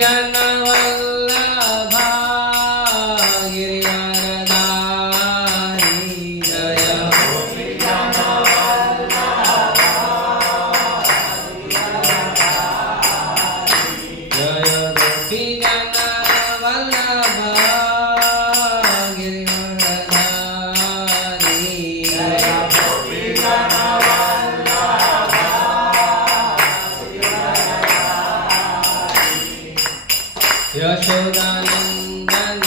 जन वल्लभा गिरिवरधारी जय गोपी जन जय गोपी जन वल्लभा गिरिवरधारी जय गोपी जन यशोदानंदन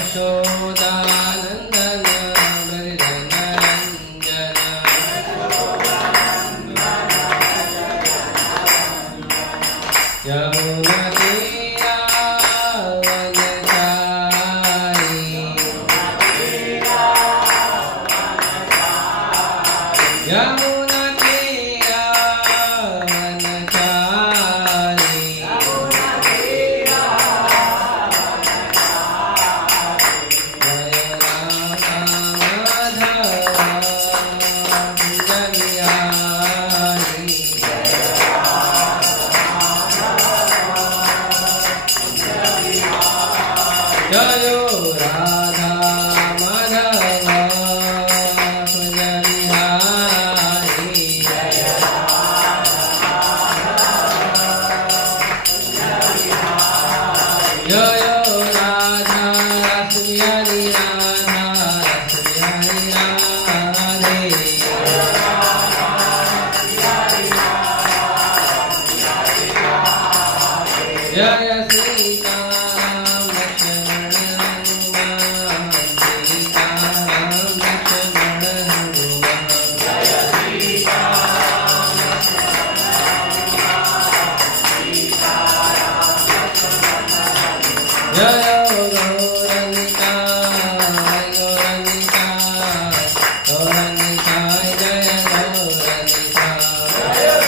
यशोदानंदन यमुना तीरा वनचारी यमुना तीरा वनचारी जय राधा माधव जनियारी जय राधा माधव जनियारी जय राधा रसबिहारी राधा रसबिहारी राधे जय सीताराम लक्ष्मण हनुमान सीताराम लक्ष्मण हनुमान जय गौरनिताय गौरनिताय गौरनिताय जय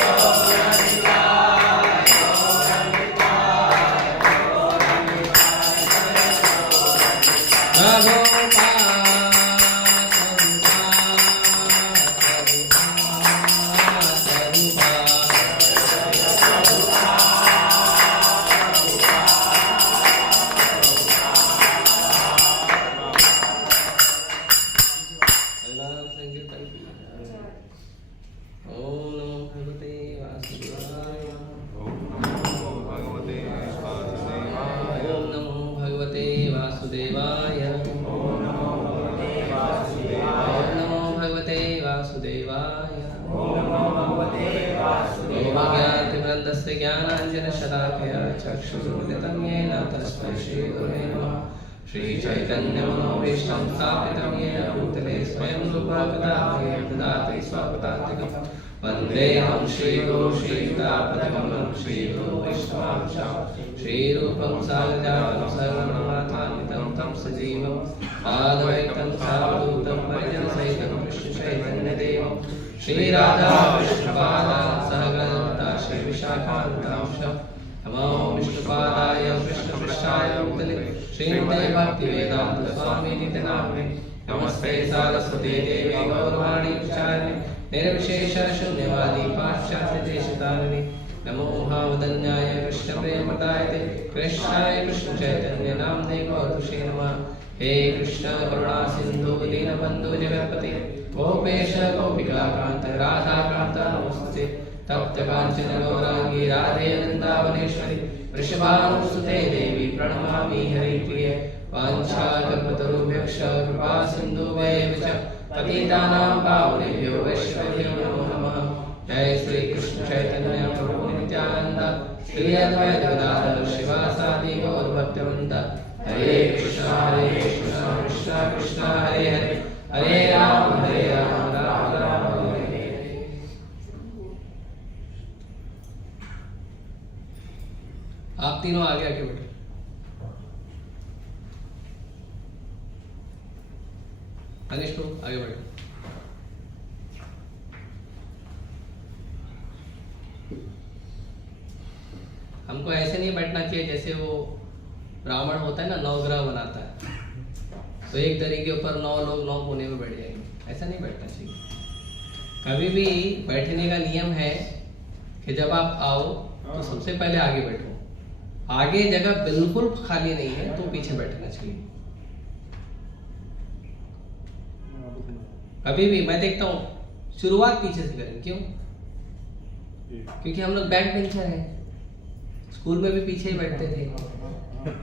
गौरनिताय वासुदेवाय ओम नमो भगवते वासुदेवाय ओम ज्ञानतिवृन्दस्य ज्ञानाञ्जनशलाकया चक्षुरुन्मिलितं येन तस्मै श्रीगुरवे नमः श्रीचैतन्यमनोभीष्टं स्थापितं येन भूतले स्वयं रूपः ददाति स्वपदान्तिकं वन्देऽहं श्रीगुरुं श्रीयुतापदकमलं श्रीगुरुं वैष्णवांशं श्रीरूपं साग्रजातं सर्वमहात्मानं तं सजीवं आद्वैतं सावधूतं परिजनसहितं कृष्णचैतन्यदेवं श्रीराधा कृष्णपादां सहगणता श्रीविशाखान्तांशं नमो विष्णुपादाय कृष्णपृष्ठाय भूतले श्रीमते भक्तिवेदान्तस्वामिनिति नाम्ने नमस्ते सारस्वते देवे गौरवाणी प्रचारिणे निर्विशेष शून्यवादी पाश्चात्यदेशतारिणे नमो महावदन्याय कृष्णप्रेमदाय कृष्णाय कृष्ण चैतन्य नामने गौरवशे नमः हे कृष्ण करुणा सिंधु दीनबंधु जगत्पते गोपेश गोपिका कांत राधा कांत नमस्ते तप्त कांचन गौरांगी राधे वृंदावनेश्वरी वृषभानुसुते देवी प्रणमामि हरिप्रिय वाञ्छाकल्पतरुभ्यश्च कृपा सिन्धुभ्येव च पतितानां पावनेभ्यो वैष्णवेभ्यो नमो नमः जय श्री कृष्ण चैतन्य प्रभु नित्यानंद श्री अद्वैत गदाधर शिवासादि गौर भक्तवृंद हरे कृष्ण कृष्ण कृष्ण हरे हरे हरे राम राम राम हरे हरे। आप तीनों आगे आके बैठो। अनिश को आगे बैठो। हमको ऐसे नहीं बैठना चाहिए जैसे वो ब्राह्मण होता है ना, 9 ग्रह बनाता है, तो एक दरी के ऊपर 9 लोग 9 कोने में बैठ जाएंगे। ऐसा नहीं बैठना चाहिए। कभी भी बैठने का नियम है कि जब आप आओ तो सबसे पहले आगे बैठो। आगे जगह बिल्कुल खाली नहीं है तो पीछे बैठना चाहिए। कभी भी मैं देखता हूँ शुरुआत पीछे से करें। क्यों? क्योंकि हम लोग बैक बेंचर हैं, स्कूल में भी पीछे ही बैठते थे,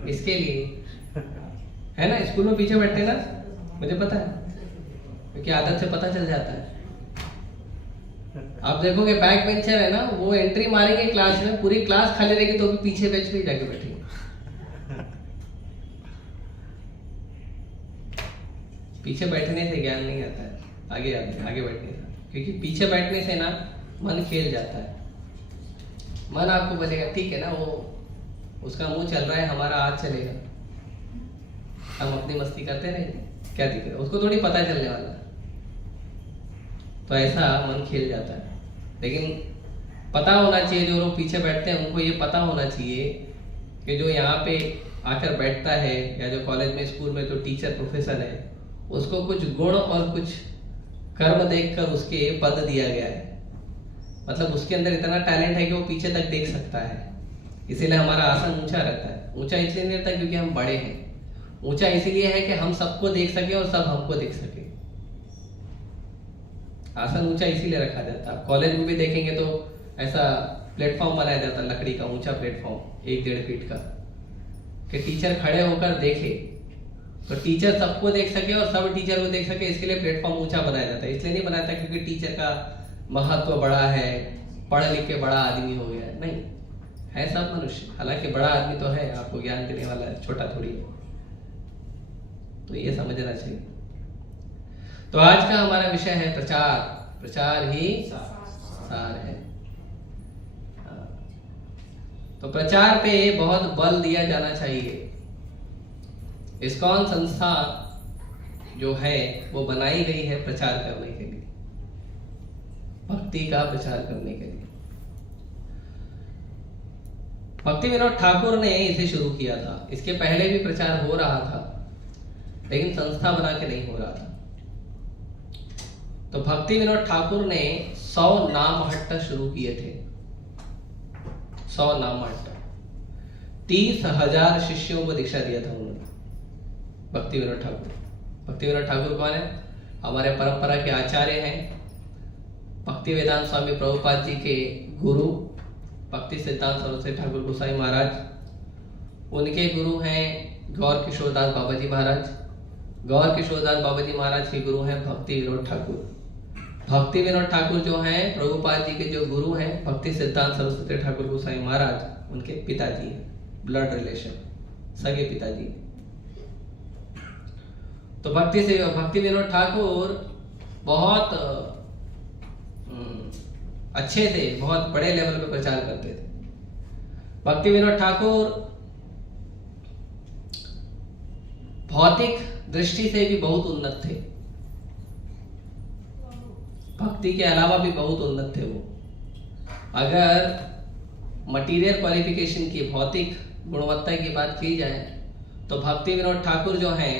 इसके लिए है ना। स्कूल में पीछे बैठते ना, मुझे पता है, क्योंकि आदत से पता चल जाता है। आप देखोगे बैक बेंचर है ना, वो एंट्री मारेंगे क्लास में, पूरी क्लास खाली रहेगी तो भी पीछे बेंच पे ही जाके बैठेंगे। पीछे बैठने से ज्ञान नहीं आता है, आगे बैठने से, क्योंकि पीछे बैठने से ना मन खेल जाता है। मन आपको बोलेगा ठीक है ना, वो उसका मुंह चल रहा है, हमारा हाथ चलेगा, हम अपनी मस्ती करते रहेंगे, क्या दिक्कत है, उसको थोड़ी पता चलने वाला है। तो ऐसा मन खेल जाता है। लेकिन पता होना चाहिए, जो लोग पीछे बैठते हैं उनको ये पता होना चाहिए कि जो यहाँ पे आकर बैठता है या जो कॉलेज में स्कूल में जो टीचर प्रोफेसर है, उसको कुछ गुण और कुछ कर्म देखकर उसके पद दिया गया है। मतलब उसके अंदर इतना टैलेंट है कि वो पीछे तक देख सकता है। इसीलिए हमारा आसन ऊंचा रहता है। ऊंचा इसलिए नहीं रहता क्योंकि हम बड़े हैं, ऊंचा इसीलिए है कि हम सबको देख सके और सब हमको देख सके। आसन ऊंचा इसीलिए रखा जाता है। कॉलेज में भी देखेंगे तो ऐसा प्लेटफॉर्म बनाया जाता है, लकड़ी का ऊंचा प्लेटफॉर्म 1-1.5 फीट का, कि टीचर खड़े होकर देखे, तो टीचर सबको देख सके और सब टीचर को देख सके। इसके लिए प्लेटफॉर्म ऊंचा बनाया जाता है। इसलिए नहीं बनाता क्योंकि टीचर का महत्व बड़ा है, पढ़ लिख के बड़ा आदमी हो गया, नहीं है, सब मनुष्य। हालांकि बड़ा आदमी तो है, आपको ज्ञान देने वाला है, छोटा थोड़ी है। तो ये समझना चाहिए। तो आज का हमारा विषय है प्रचार। प्रचार ही सार है। तो प्रचार पे बहुत बल दिया जाना चाहिए। इस्कॉन संस्था जो है वो बनाई गई है प्रचार करने के लिए, भक्ति का प्रचार करने के लिए। भक्ति विनोद ठाकुर ने इसे शुरू किया था। इसके पहले भी प्रचार हो रहा था, लेकिन संस्था बना के नहीं हो रहा था। तो भक्ति विनोद ठाकुर ने 100 नामहट्ट शुरू किए थे। 100 नामहट्ट, 30,000 शिष्यों को दीक्षा दिया था उन्होंने। भक्ति विनोद ठाकुर, भक्ति विनोद ठाकुर कौन है? हमारे परंपरा के आचार्य हैं, भक्ति वेदांत स्वामी प्रभुपाद जी के गुरु भक्ति सिद्धांत सरस्वती ठाकुर गोसाई महाराज। उनके गुरु हैं गौर किशोरदास बाबा जी महाराज। गौर किशोरदास बाबा जी महाराज के गुरु हैं भक्ति विनोद ठाकुर। भक्ति विनोद ठाकुर जो हैं प्रभुपाद जी के जो गुरु हैं भक्ति सिद्धांत सरस्वती ठाकुर गोसाई महाराज, उनके पिताजी हैं, ब्लड रिलेशन, सगे पिताजी। तो भक्ति विनोद ठाकुर बहुत अच्छे थे, बहुत बड़े लेवल पे प्रचार करते थे। भक्ति विनोद ठाकुर भौतिक दृष्टि से भी बहुत उन्नत थे, भक्ति के अलावा भी बहुत उन्नत थे वो। अगर मटीरियल क्वालिफिकेशन की, भौतिक गुणवत्ता की बात की जाए तो भक्ति विनोद ठाकुर जो हैं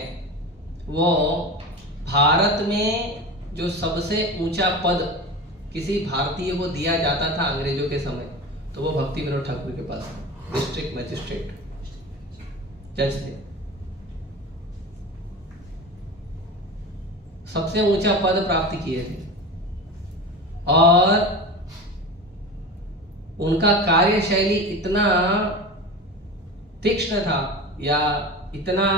वो भारत में जो सबसे ऊंचा पद किसी भारतीय को दिया जाता था अंग्रेजों के समय, तो वो भक्ति विनोद ठाकुर के पास डिस्ट्रिक्ट मजिस्ट्रेट जज थे। सबसे ऊंचा पद प्राप्त किए थे और उनका कार्यशैली इतना तीक्ष्ण था या इतना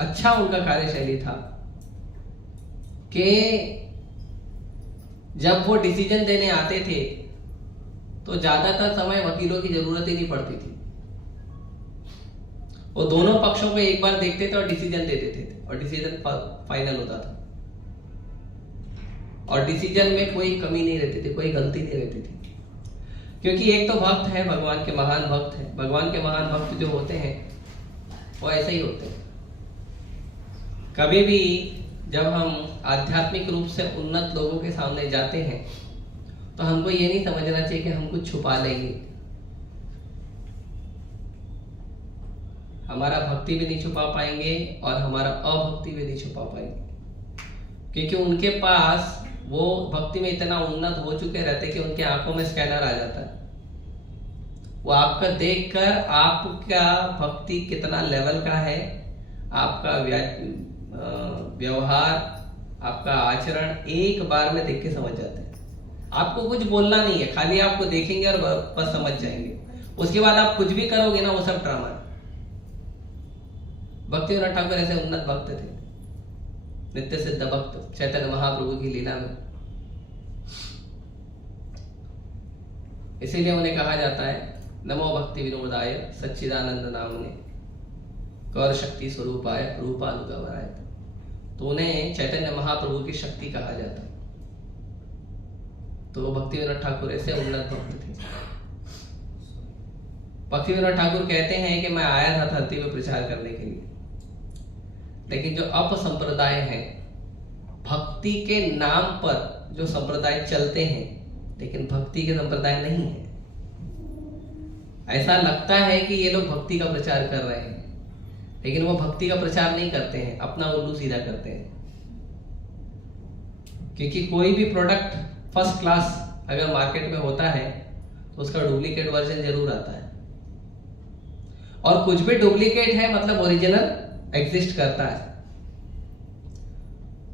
अच्छा उनका कार्यशैली था कि जब वो डिसीजन देने आते थे तो ज्यादातर समय वकीलों की जरूरत ही नहीं पड़ती थी। वो दोनों पक्षों को एक बार देखते थे और डिसीजन दे देते थे और डिसीजन फाइनल होता था। और डिसीजन में कोई कमी नहीं रहती थी, कोई गलती नहीं रहती थी, क्योंकि एक तो भक्त है, भगवान के महान भक्त है। भगवान के महान भक्त जो होते हैं वो ऐसे ही होते हैं। कभी भी जब हम आध्यात्मिक रूप से उन्नत लोगों के सामने जाते हैं तो हमको ये नहीं समझना चाहिए कि हम कुछ छुपा लेंगे। हमारा भक्ति भी नहीं छुपा पाएंगे और हमारा अभक्ति भी नहीं छुपा पाएंगे। क्योंकि उनके पास वो भक्ति में इतना उन्नत हो चुके रहते कि उनकी आंखों में स्कैनर आ जाता है। वो आपका देखकर आपका भक्ति कितना लेवल का है, आपका व्यवहार, आपका आचरण एक बार में देख के समझ जाते हैं। आपको कुछ बोलना नहीं है, खाली आपको देखेंगे और बस समझ जाएंगे। उसके बाद आप कुछ भी करोगे ना, वो सब ड्रामा है। भक्तिविनोद ठाकुर ऐसे उन्नत भक्त थे, नित्य सिद्ध भक्त, चैतन्य महाप्रभु की लीला में। इसीलिए उन्हें कहा जाता है नमो भक्ति विनोदाय सच्चिदानंद नामने गौर शक्ति स्वरूपाय रूपानुगमनाय। तो उन्हें चैतन्य महाप्रभु की शक्ति कहा जाता है। तो भक्तिविनोद ठाकुर ऐसे उन्नत भक्त थे। भक्तिविनोद ठाकुर कहते हैं कि मैं आया था धरती में प्रचार करने के लिए, लेकिन जो अपसंप्रदाय है, भक्ति के नाम पर जो संप्रदाय चलते हैं लेकिन भक्ति के संप्रदाय नहीं है। ऐसा लगता है कि ये लोग भक्ति का प्रचार कर रहे हैं, लेकिन वो भक्ति का प्रचार नहीं करते हैं, अपना उल्लू सीधा करते हैं। क्योंकि कोई भी प्रोडक्ट फर्स्ट क्लास अगर मार्केट में होता है तो उसका डुप्लीकेट वर्जन जरूर आता है, और कुछ भी डुप्लीकेट है मतलब ओरिजिनल एग्जिस्ट करता है।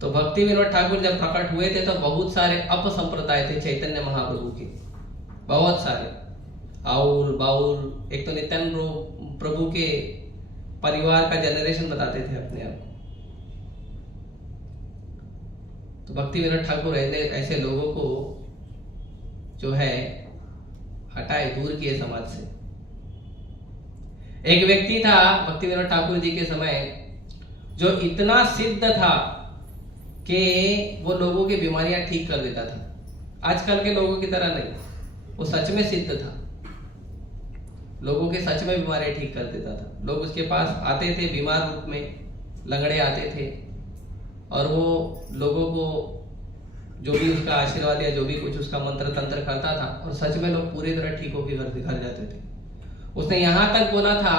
तो भक्ति विनोद ठाकुर जब प्रकट हुए थे तो बहुत सारे अपसंप्रदाय थे चैतन्य महाप्रभु के, बहुत सारे आउल बाउल। एक तो नित्यानंद प्रभु के परिवार का जनरेशन बताते थे अपने आप को। तो भक्ति विनोद ठाकुर ऐसे लोगों को जो है हटाए, दूर किए समाज से। एक व्यक्ति था भक्ति विनोद ठाकुर जी के समय जो इतना सिद्ध था कि वो लोगों की बीमारियां ठीक कर देता था। आजकल के लोगों की तरह नहीं, वो सच में सिद्ध था, लोगों के सच में बीमारियां ठीक कर देता था। लोग उसके पास आते थे बीमार रूप में, लंगड़े आते थे, और वो लोगों को जो भी उसका आशीर्वाद या जो भी कुछ उसका मंत्र तंत्र करता था, और सच में लोग पूरी तरह ठीक होकर घर जाते थे। उसने यहां तक बोला था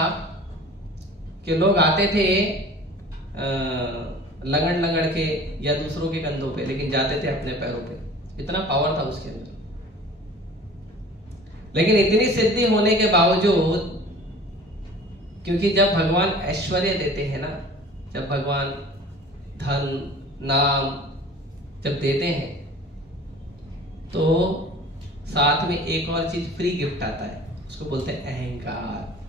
कि लोग आते थे लंगड़ के या दूसरों के कंधों पे, लेकिन जाते थे अपने पैरों पे। इतना पावर था उसके अंदर। लेकिन इतनी सिद्धि होने के बावजूद, क्योंकि जब भगवान ऐश्वर्य देते हैं ना, जब भगवान धन नाम जब देते हैं तो साथ में एक और चीज फ्री गिफ्ट आता है, उसको बोलते हैं अहंकार।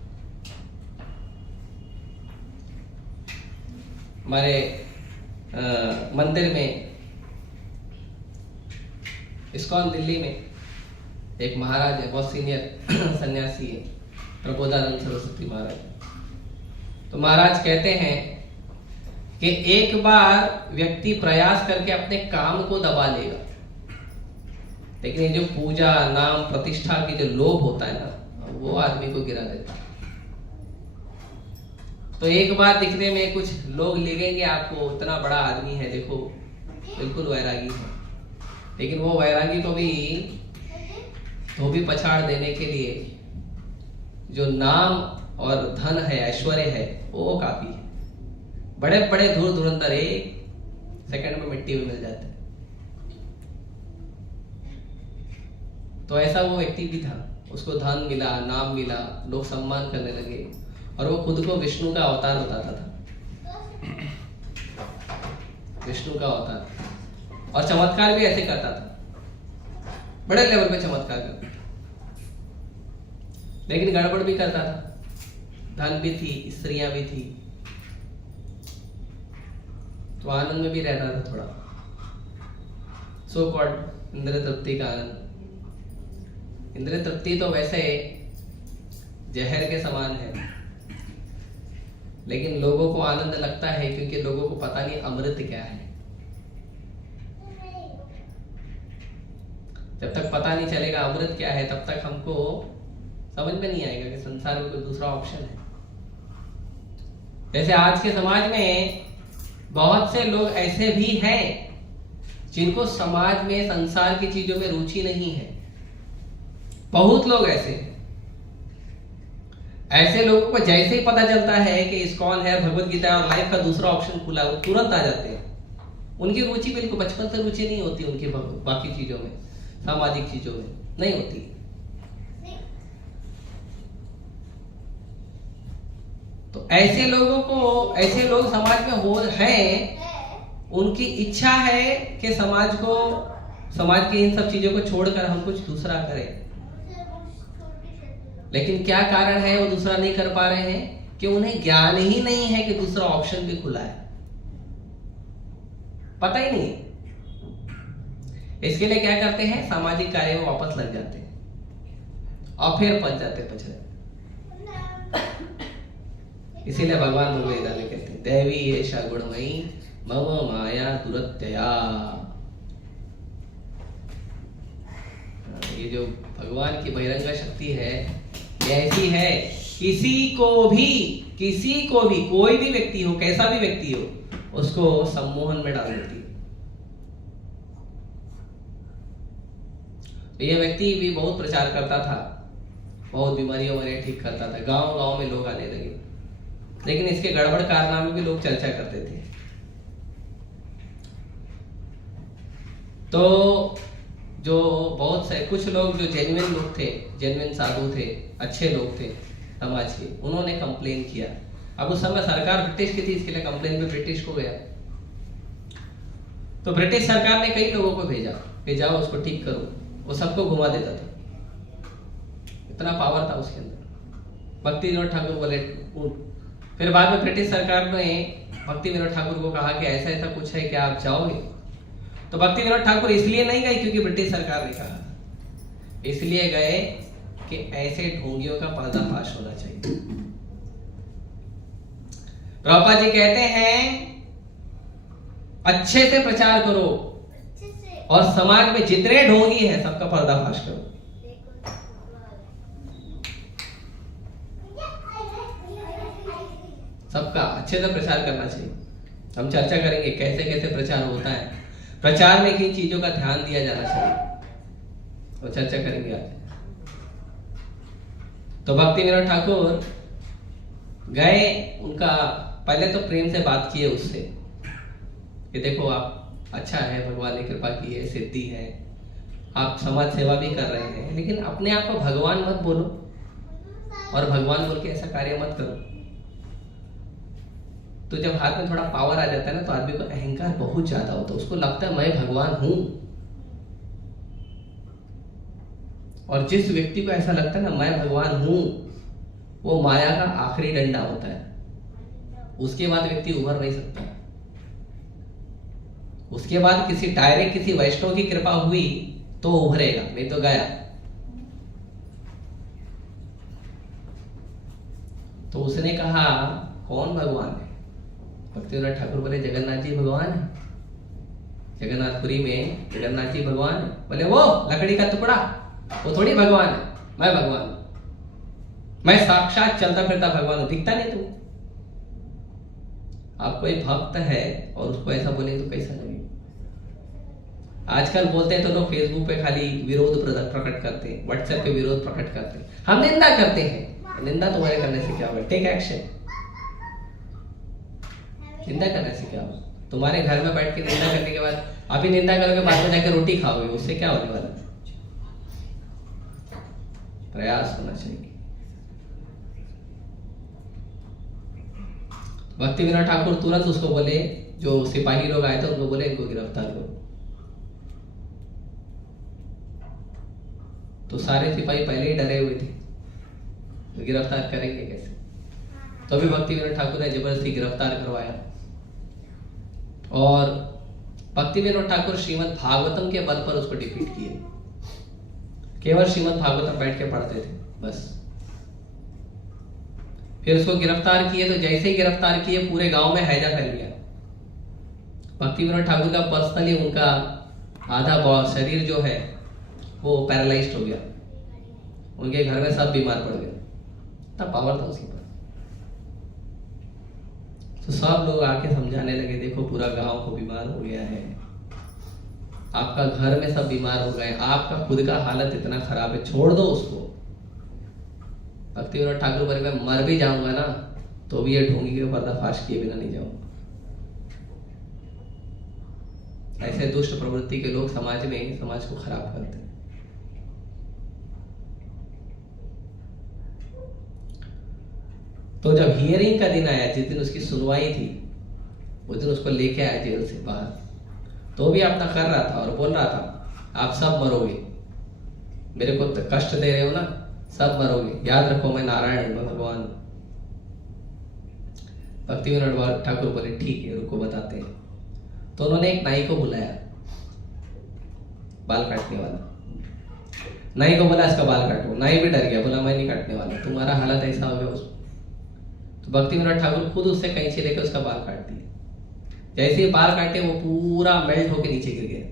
हमारे मंदिर में इस्कॉन दिल्ली में एक महाराज है, बहुत सीनियर सन्यासी है, प्रबोधानंद सरस्वती महाराज। तो महाराज कहते हैं कि एक बार व्यक्ति प्रयास करके अपने काम को दबा लेगा, लेकिन ये जो पूजा नाम प्रतिष्ठा की जो लोभ होता है ना, वो आदमी को गिरा देता है। तो एक बार दिखने में कुछ लोग लगेंगे आपको इतना बड़ा आदमी है, देखो बिल्कुल वैरागी है, लेकिन वो वैरागी को भी धोबी पछाड़ देने के लिए जो नाम और धन है, ऐश्वर्य है, वो काफी है। बड़े बड़े धूर धुरंधर एक सेकंड में मिट्टी में मिल जाते हैं। तो ऐसा वो व्यक्ति भी था, उसको धन मिला, नाम मिला, लोग सम्मान करने लगे, और वो खुद को विष्णु का अवतार बताता था, विष्णु का अवतार। और चमत्कार भी ऐसे करता था, बड़े लेवल पे चमत्कार करता, लेकिन गड़बड़ भी करता था। धन भी थी, स्त्रियां भी थी, तो आनंद में भी रहता था थोड़ा, सो कॉल्ड इंद्रिय तृप्ति का आनंद। इंद्रिय तृप्ति तो वैसे जहर के समान है, लेकिन लोगों को आनंद लगता है क्योंकि लोगों को पता नहीं अमृत क्या है। जब तक पता नहीं चलेगा अमृत क्या है, तब तक हमको समझ में नहीं आएगा कि संसार में कोई दूसरा ऑप्शन है। जैसे आज के समाज में बहुत से लोग ऐसे भी हैं जिनको समाज में संसार की चीजों में रुचि नहीं है, बहुत लोग ऐसे लोगों को जैसे ही पता चलता है कि इस्कॉन है, भगवत गीता और लाइफ का दूसरा ऑप्शन खुला, वो तुरंत आ जाते हैं। उनकी रुचि बिल्कुल बचपन से रुचि नहीं होती उनकी बाकी चीजों में, सामाजिक चीजों में नहीं होती। तो ऐसे लोगों को, ऐसे लोग समाज में हो हैं, उनकी इच्छा है कि समाज को, समाज की इन सब चीजों को छोड़कर हम कुछ दूसरा करें। लेकिन क्या कारण है वो दूसरा नहीं कर पा रहे हैं? कि उन्हें ज्ञान ही नहीं है कि दूसरा ऑप्शन भी खुला है, पता ही नहीं। इसके लिए क्या करते हैं, सामाजिक कार्य में वापस लग जाते हैं और फिर पच जाते पछड़े। इसीलिए भगवान भगवद गीता में कहते हैं, दैवी एषा गुणमयी मम माया दुरत्यया। ये जो भगवान की बहिरंग शक्ति है ये ऐसी है, किसी को भी कोई भी व्यक्ति हो, कैसा भी व्यक्ति हो, उसको सम्मोहन में डाल देती है। तो यह व्यक्ति भी बहुत प्रचार करता था, बहुत बीमारियों में ठीक करता था, गांव गांव में लोग आने लगे, लेकिन इसके गड़बड़ कारनामे भी लोग चर्चा करते थे। तो जो बहुत से कुछ लोग जो जेन्युइन लोग थे, जेन्युइन साधु थे, अच्छे लोग थे समाज के, उन्होंने कंप्लेन किया। अब उस समय सरकार ब्रिटिश की थी, इसके लिए कंप्लेन भी ब्रिटिश को गया। तो ब्रिटिश सरकार ने कई लोगों को भेजा कि जाओ उसको ठीक करो, वो सबको घुमा देता था, इतना पावर था उसके अंदर। भक्ति विनोद ठाकुर बोले उठ। फिर बाद में ब्रिटिश सरकार ने भक्ति विनोद ठाकुर को कहा कि ऐसा ऐसा कुछ है, क्या आप जाओगे? तो भक्ति विनोद ठाकुर इसलिए नहीं गए क्योंकि ब्रिटिश सरकार ने कहा, इसलिए गए कि ऐसे ढोंगियों का पर्दाफाश होना चाहिए। प्रभुपाद जी कहते हैं अच्छे से प्रचार करो और समाज में जितने ढोंगी हैं सबका पर्दाफाश करो। सबका अच्छे से प्रचार करना चाहिए। हम चर्चा करेंगे कैसे कैसे प्रचार होता है, प्रचार में किन चीजों का ध्यान दिया जाना चाहिए, तो चर्चा करेंगे आज। तो भक्ति विनोद ठाकुर गए, उनका पहले तो प्रेम से बात किए उससे कि देखो आप अच्छा है, भगवान ने कृपा की है, सिद्धि है, आप समाज सेवा भी कर रहे हैं, लेकिन अपने आप को भगवान मत बोलो और भगवान बोल के ऐसा कार्य मत करो। तो जब हाथ में थोड़ा पावर आ जाता है ना, तो आदमी को अहंकार बहुत ज्यादा होता है, उसको लगता है मैं भगवान हूं। और जिस व्यक्ति को ऐसा लगता है ना मैं भगवान हूं, वो माया का आखिरी डंडा होता है, उसके बाद व्यक्ति उभर नहीं सकता। उसके बाद किसी डायरेक्ट किसी वैष्णव की कृपा हुई तो उभरेगा, नहीं तो गया। तो उसने कहा कौन भगवान है? भक्ति विनोद ठाकुर बोले जगन्नाथ जी भगवान है, जगन्नाथपुरी में जगन्नाथ जी भगवान है। बोले वो लकड़ी का टुकड़ा, वो थोड़ी भगवान है, मैं भगवान हूं, मैं साक्षात चलता फिरता भगवान हूं, दिखता नहीं तू। आप कोई भक्त है और उसको ऐसा बोलेंगे तो कैसा लगेगा? आजकल बोलते हैं तो लोग फेसबुक पे खाली विरोध प्रकट करते हैं, व्हाट्सएप पे विरोध प्रकट करते हैं, हम निंदा करते हैं। निंदा तुम्हारे करने से क्या होगा? Take action. निंदा करने से क्या होगा? तुम्हारे घर में बैठ के निंदा करने के बाद अभी निंदा करोगे, बाद में जाकर रोटी खाओगे, उससे क्या होने वाला? प्रयास होना चाहिए। भक्ति विनोद ठाकुर तुरंत उसको बोले, जो सिपाही लोग आए थे उनको बोले इनको गिरफ्तार करो। तो सारे सिपाही पहले ही डरे हुए थे, तो गिरफ्तार करेंगे कैसे? तो अभी भक्ति विनोद ठाकुर ने जबरदस्ती गिरफ्तार करवाया। और भक्ति विनोद ठाकुर श्रीमद् भागवतम के बल पर उसको डिफीट किए। केवल श्रीमद् भागवतम बैठ के पढ़ते थे बस। फिर उसको गिरफ्तार किए, तो जैसे ही गिरफ्तार किए पूरे गांव में हैजा फैल गया। भक्ति विनोद ठाकुर का पर्सनली उनका आधा शरीर जो है वो पैरालाइज्ड हो गया, उनके घर में सब बीमार पड़ गए, इतना पावर था उसके पास। तो सब लोग आके समझाने लगे देखो पूरा गांव को बीमार हो गया है, आपका घर में सब बीमार हो गए, आपका खुद का हालत इतना खराब है, छोड़ दो उसको। भक्ति विनोद ठाकुर बोले मैं मर भी जाऊंगा ना तो भी ये ढोंगी के पर्दाफाश किए बिना नहीं जाऊंगा। ऐसे दुष्ट प्रवृत्ति के लोग समाज में समाज को खराब करते हैं। तो जब हियरिंग का दिन आया, जिस दिन उसकी सुनवाई थी, उस दिन उसको लेके आया जेल से बाहर, तो भी अपना कर रहा था और बोल रहा था आप सब मरोगे, मेरे को कष्ट दे रहे हो ना, सब मरोगे, याद रखो मैं नारायण हूं, भगवान। भक्तिविनोद ठाकुर बोले ठीक है रुको बताते हैं। तो उन्होंने एक नाई को बुलाया, बाल काटने वाला। नाई को बोला इसका बाल काटो। नाई भी डर गया, बोला मैं नहीं काटने वाला, तुम्हारा हालत ऐसा हो गया उसको। तो भक्तिविनोद ठाकुर खुद उससे कैंची लेकर उसका बाल काट दिया। जैसे ही बाल काटे वो पूरा मेल्ट होकर नीचे गिर गया।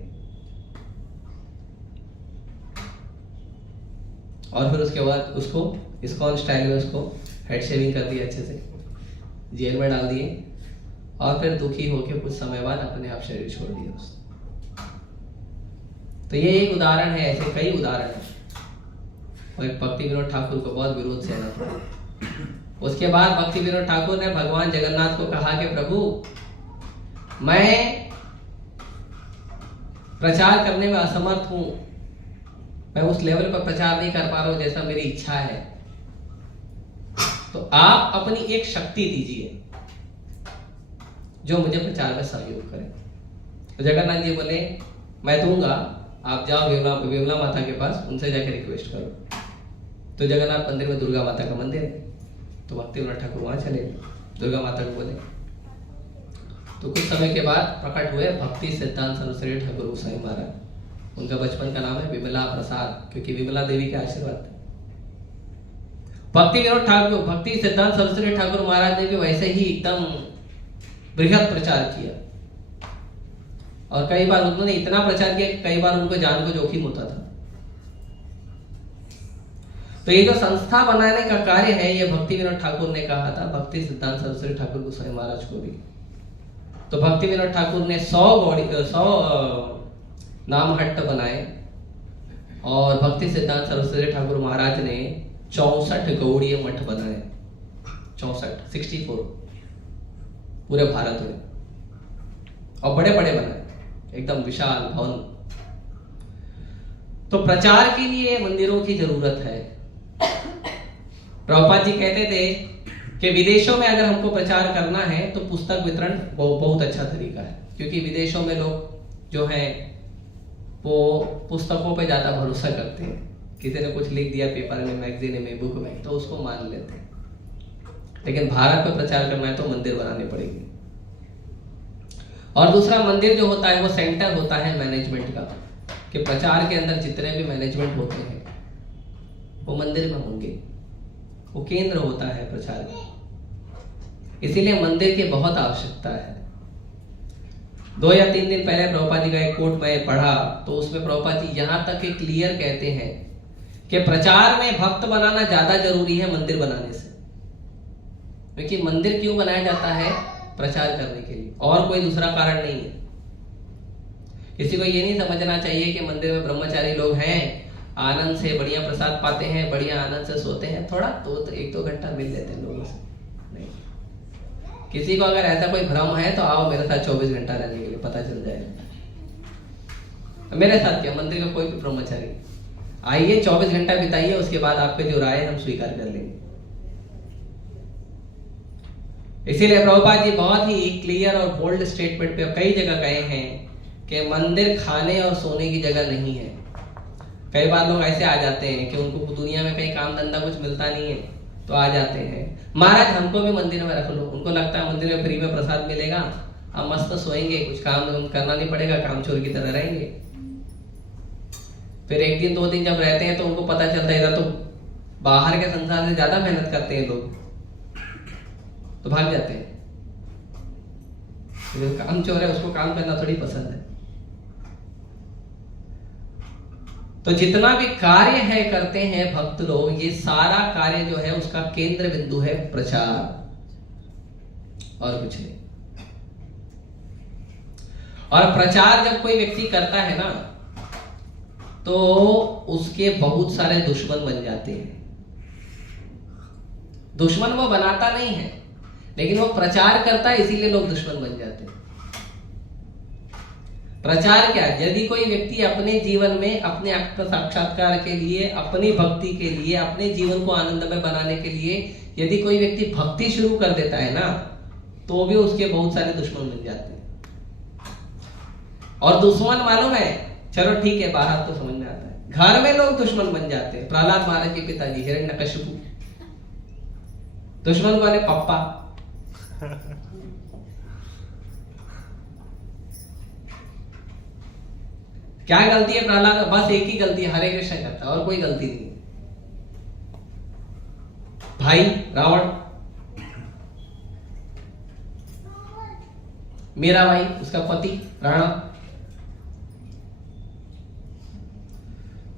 और फिर उसके बाद उसको इस्कॉन स्टाइल में उसको हेड शेविंग कर दिया, अच्छे से जेल में डाल दिए, और फिर दुखी होकर कुछ समय बाद अपने आप शरीर छोड़ दिया उसने। तो ये एक उदाहरण है, ऐसे कई उदाहरण है। और एक भक्तिविनोद ठाकुर को बहुत विरोध सहना पड़ा। उसके बाद भक्तिविनोद ठाकुर ने भगवान जगन्नाथ को कहा कि प्रभु मैं प्रचार करने में असमर्थ हूं, मैं उस लेवल पर प्रचार नहीं कर पा रहा हूं जैसा मेरी इच्छा है, तो आप अपनी एक शक्ति दीजिए जो मुझे प्रचार में सहयोग करे। तो जगन्नाथ जी बोले मैं दूंगा, आप जाओ विमला माता के पास, उनसे जाकर रिक्वेस्ट करो। तो जगन्नाथ मंदिर में दुर्गा माता का मंदिर है, तो भक्तिविनोद ठाकुर वहां चले, दुर्गा माता को बोले। तो कुछ समय के बाद प्रकट हुए भक्ति सिद्धांत सरस्वती ठाकुर गोसाई महाराज। उनका बचपन का नाम है विमला प्रसाद, क्योंकि विमला देवी के आशीर्वाद थे। भक्तिविनोद ठाकुर, भक्ति सिद्धांत सरस्वती ठाकुर महाराज ने भी वैसे ही एकदम बृहद प्रचार किया, और कई बार उन्होंने इतना प्रचार किया कि कई बार उनको जान को जोखिम होता था। तो ये जो संस्था बनाने का कार्य है, ये भक्तिविनोद ठाकुर ने कहा था भक्ति सिद्धांत सरस्वती ठाकुर गोसाई महाराज को भी। तो भक्तिविनोद ठाकुर ने 100 नामहट्ट बनाए, और भक्ति सिद्धांत सरस्वती ठाकुर महाराज ने 64 गौड़ीय मठ बनाए। 64 पूरे भारत में, और बड़े बड़े बनाए, एकदम विशाल भवन। तो प्रचार के लिए मंदिरों की जरूरत है। प्रभुपाद जी कहते थे कि विदेशों में अगर हमको प्रचार करना है तो पुस्तक वितरण बहुत अच्छा तरीका है, क्योंकि विदेशों में लोग जो हैं वो पुस्तकों पे ज्यादा भरोसा करते हैं। किसी ने कुछ लिख दिया पेपर में, मैगजीन में, बुक में, तो उसको मान लेते हैं। लेकिन भारत में प्रचार करना है तो मंदिर बनाने पड़ेगी। और दूसरा, मंदिर जो होता है वो सेंटर होता है मैनेजमेंट का, कि प्रचार के अंदर जितने भी मैनेजमेंट होते हैं वो मंदिर में होंगे, वो केंद्र होता है प्रचार का। इसीलिए मंदिर की बहुत आवश्यकता है। 2 या 3 दिन पहले प्रभुपाद जी का एक कोट मैं पढ़ा, तो उसमें प्रभुपाद जी यहां तक कि क्लियर कहते हैं कि प्रचार में भक्त बनाना ज्यादा जरूरी है मंदिर बनाने से। क्योंकि मंदिर क्यों बनाया जाता है? प्रचार करने के लिए, और कोई दूसरा कारण नहीं है। किसी को ये नहीं समझना चाहिए कि मंदिर में ब्रह्मचारी लोग हैं, आनंद से बढ़िया प्रसाद पाते हैं, बढ़िया आनंद से सोते हैं, थोड़ा तो 1-2 घंटा मिल लेते हैं लोगों से। नहीं, किसी को अगर ऐसा कोई भ्रम है तो आओ मेरे साथ 24 घंटा रहने के लिए, पता चल जाएगा। मेरे साथ क्या, मंदिर का कोई भी ब्रह्मचारी आइए, 24 घंटा बिताइए, उसके बाद आपके जो राय हम स्वीकार कर लेंगे। इसीलिए प्रभुपाद जी बहुत ही क्लियर और बोल्ड स्टेटमेंट पे कई जगह कहे हैं कि मंदिर खाने और सोने की जगह नहीं है। कई बार लोग ऐसे आ जाते हैं कि उनको दुनिया में कहीं काम धंधा कुछ मिलता नहीं है, तो आ जाते हैं, महाराज हमको भी मंदिर में रख लो। उनको लगता है मंदिर में फ्री में प्रसाद मिलेगा, हम मस्त सोएंगे, कुछ काम करना नहीं पड़ेगा, काम चोर की तरह रहेंगे। फिर 1 दिन 2 दिन जब रहते हैं तो उनको पता चलता है इधर तो बाहर के संसार से ज्यादा मेहनत करते हैं लोग, तो भाग जाते हैं। जो काम चोर है उसको काम करना थोड़ी पसंद है। तो जितना भी कार्य है करते हैं भक्त लोग, ये सारा कार्य जो है उसका केंद्र बिंदु है प्रचार, और कुछ नहीं। और प्रचार जब कोई व्यक्ति करता है ना, तो उसके बहुत सारे दुश्मन बन जाते हैं। दुश्मन वो बनाता नहीं है, लेकिन वो प्रचार करता है, इसीलिए लोग दुश्मन बन जाते हैं। प्रचार क्या? यदि कोई व्यक्ति अपने जीवन में अपने आत्म साक्षात्कार के लिए, अपनी भक्ति के लिए, अपने जीवन को आनंदमय बनाने के लिए यदि कोई व्यक्ति भक्ति शुरू कर देता है ना, तो भी उसके बहुत सारे दुश्मन बन जाते हैं। और दुश्मन मालूम है, चलो ठीक है, बाहर तो समझ में आता है, घर में लोग दुश्मन बन जाते हैं। प्रहलाद महाराज के पिताजी हिरण्यकशिपु, दुश्मन वाले पप्पा। क्या गलती है प्रहलाद? बस एक ही गलती है, हरे कृष्ण करता है, और कोई गलती नहीं। भाई रावण, मेरा भाई, उसका पति राणा।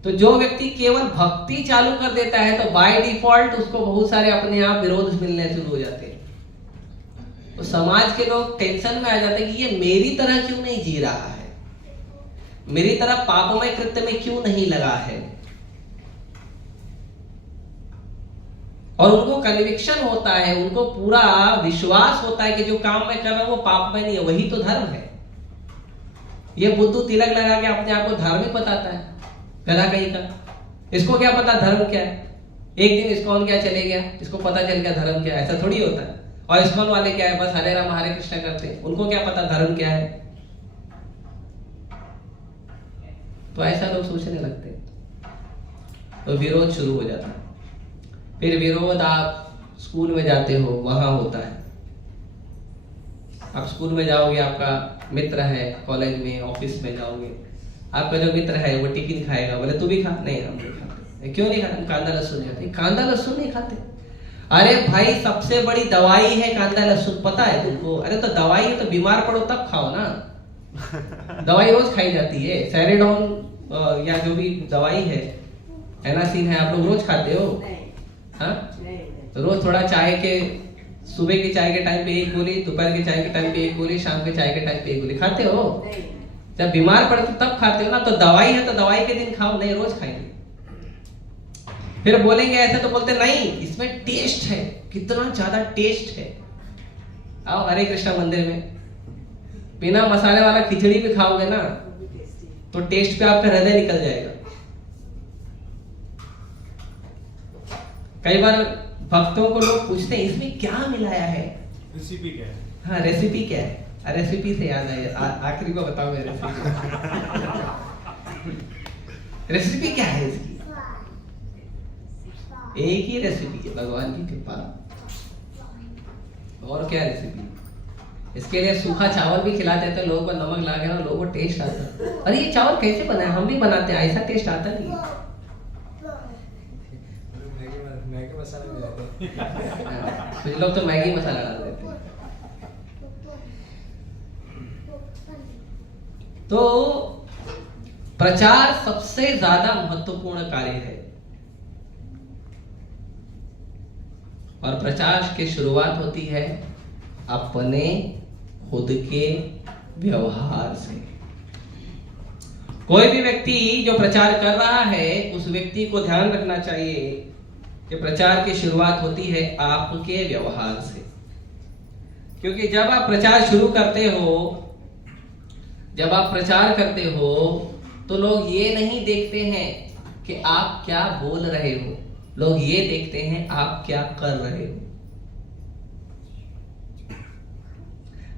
तो जो व्यक्ति केवल भक्ति चालू कर देता है तो बाय डिफॉल्ट उसको बहुत सारे अपने आप विरोध मिलने शुरू हो जाते हैं। तो समाज के लोग टेंशन में आ जाते हैं कि ये मेरी तरह क्यों नहीं जी रहा है, मेरी तरह पापमय कृत्य में क्यों नहीं लगा है। और उनको कन्विक्शन होता है, उनको पूरा विश्वास होता है कि जो काम मैं कर रहा हूं वो पापमय नहीं है, वही तो धर्म है। ये बुद्धू तिलक लगा के अपने आप को धार्मिक बताता है, गधा कहीं का। इसको क्या पता धर्म क्या है? एक दिन इस्कॉन क्या चले गया, इसको पता चल गया धर्म क्या है, ऐसा थोड़ी होता है। और इस्कॉन वाले क्या है, बस हरे राम हरे कृष्ण करते हैं, उनको क्या पता धर्म क्या है। तो ऐसा लोग सोचने लगते हैं, तो विरोध शुरू हो जाता है। फिर विरोध, आप स्कूल में जाते हो, वहां होता है। आप स्कूल में जाओगे, आपका मित्र है, कॉलेज में, ऑफिस में जाओगे, आपका जो मित्र है वो टिफिन खाएगा, बोले तू भी खा, नहीं हम नहीं खाते। क्यों नहीं खाते? कांदा लहसुन नहीं खाते। कांदा लहसुन नहीं खाते? अरे भाई, सबसे बड़ी दवाई है कांदा लहसुन, पता है तुमको? अरे तो दवाई है तो बीमार पड़ो तब खाओ ना। दवाई रोज खाई जाती है, सेरेडोन या जो भी दवाई है, एनासिन है, आप लोग रोज खाते हो? हाँ, रोज थोड़ा चाय के, सुबह के चाय के टाइम पे एक गोली, दोपहर के चाय के टाइम पे एक गोली, शाम के चाय के टाइम पे एक गोली खाते हो? जब बीमार पड़ते तब खाते हो ना। तो दवाई है तो दवाई के दिन खाओ, नहीं रोज खाएंगे। फिर बोलेंगे ऐसे, तो बोलते नहीं इसमें टेस्ट है, कितना ज्यादा टेस्ट है। आओ हरे कृष्णा मंदिर में, बिना मसाले वाला खिचड़ी भी खाओगे ना तो टेस्ट पे आपका हृदय निकल जाएगा। कई बार भक्तों को लोग पूछते हैं इसमें क्या मिलाया है, रेसिपी क्या है? हाँ रेसिपी क्या है? रेसिपी से याद आया, आखिरी को बताओ मेरे रेसिपी क्या है इसकी? एक ही रेसिपी है, भगवान की कृपा। और क्या रेसिपी? इसके लिए सूखा चावल भी खिला देते हैं लोगों को, नमक ला के, और लोगों को टेस्ट आता है। अरे ये चावल कैसे बना है? हम भी बनाते हैं, ऐसा टेस्ट आता नहीं। मैगी मसाला मिलाते हैं। कुछ लोग तो मैगी मसाला डाल देते हैं। तो प्रचार सबसे ज्यादा महत्वपूर्ण कार्य है, और प्रचार की शुरुआत होती है अपने खुद के व्यवहार से। कोई भी व्यक्ति जो प्रचार कर रहा है, उस व्यक्ति को ध्यान रखना चाहिए कि प्रचार की शुरुआत होती है आपके व्यवहार से। क्योंकि जब आप प्रचार शुरू करते हो, जब आप प्रचार करते हो, तो लोग ये नहीं देखते हैं कि आप क्या बोल रहे हो, लोग ये देखते हैं आप क्या कर रहे हो।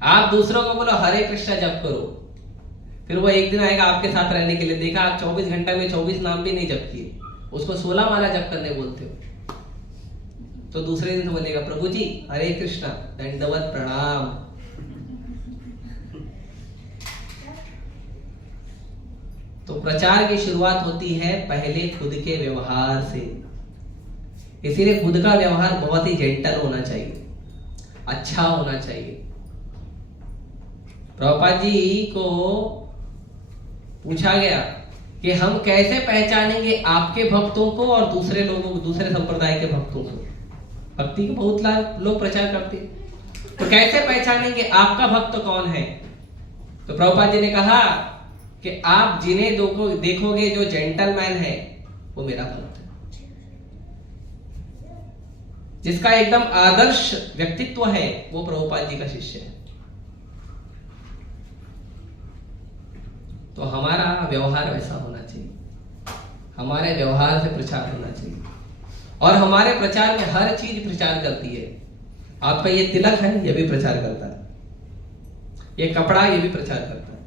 आप दूसरों को बोलो हरे कृष्णा जप करो, फिर वो एक दिन आएगा आपके साथ रहने के लिए, देखा आप 24 घंटे में 24 नाम भी नहीं जप किए, उसको 16 माला जप करने बोलते हो, तो दूसरे दिन तो बोलेगा प्रभु जी हरे कृष्णा, दंडवत प्रणाम। तो प्रचार की शुरुआत होती है पहले खुद के व्यवहार से। इसीलिए खुद का व्यवहार बहुत ही जेंटल होना चाहिए, अच्छा होना चाहिए। प्रभुपाद जी को पूछा गया कि हम कैसे पहचानेंगे आपके भक्तों को और दूसरे लोगों को, दूसरे संप्रदाय के भक्तों को। भक्ति के बहुत लोग प्रचार करते हैं, तो कैसे पहचानेंगे आपका भक्त कौन है? तो प्रभुपाद जी ने कहा कि आप जिन्हें देखोगे जो जेंटलमैन है वो मेरा भक्त है, जिसका एकदम आदर्श व्यक्तित्व है वो प्रभुपाद जी का शिष्य है। तो हमारा व्यवहार वैसा होना चाहिए, हमारे व्यवहार से प्रचार होना चाहिए। और हमारे प्रचार में हर चीज प्रचार करती है। आपका ये तिलक है, ये भी प्रचार करता है, ये कपड़ा ये भी प्रचार करता है,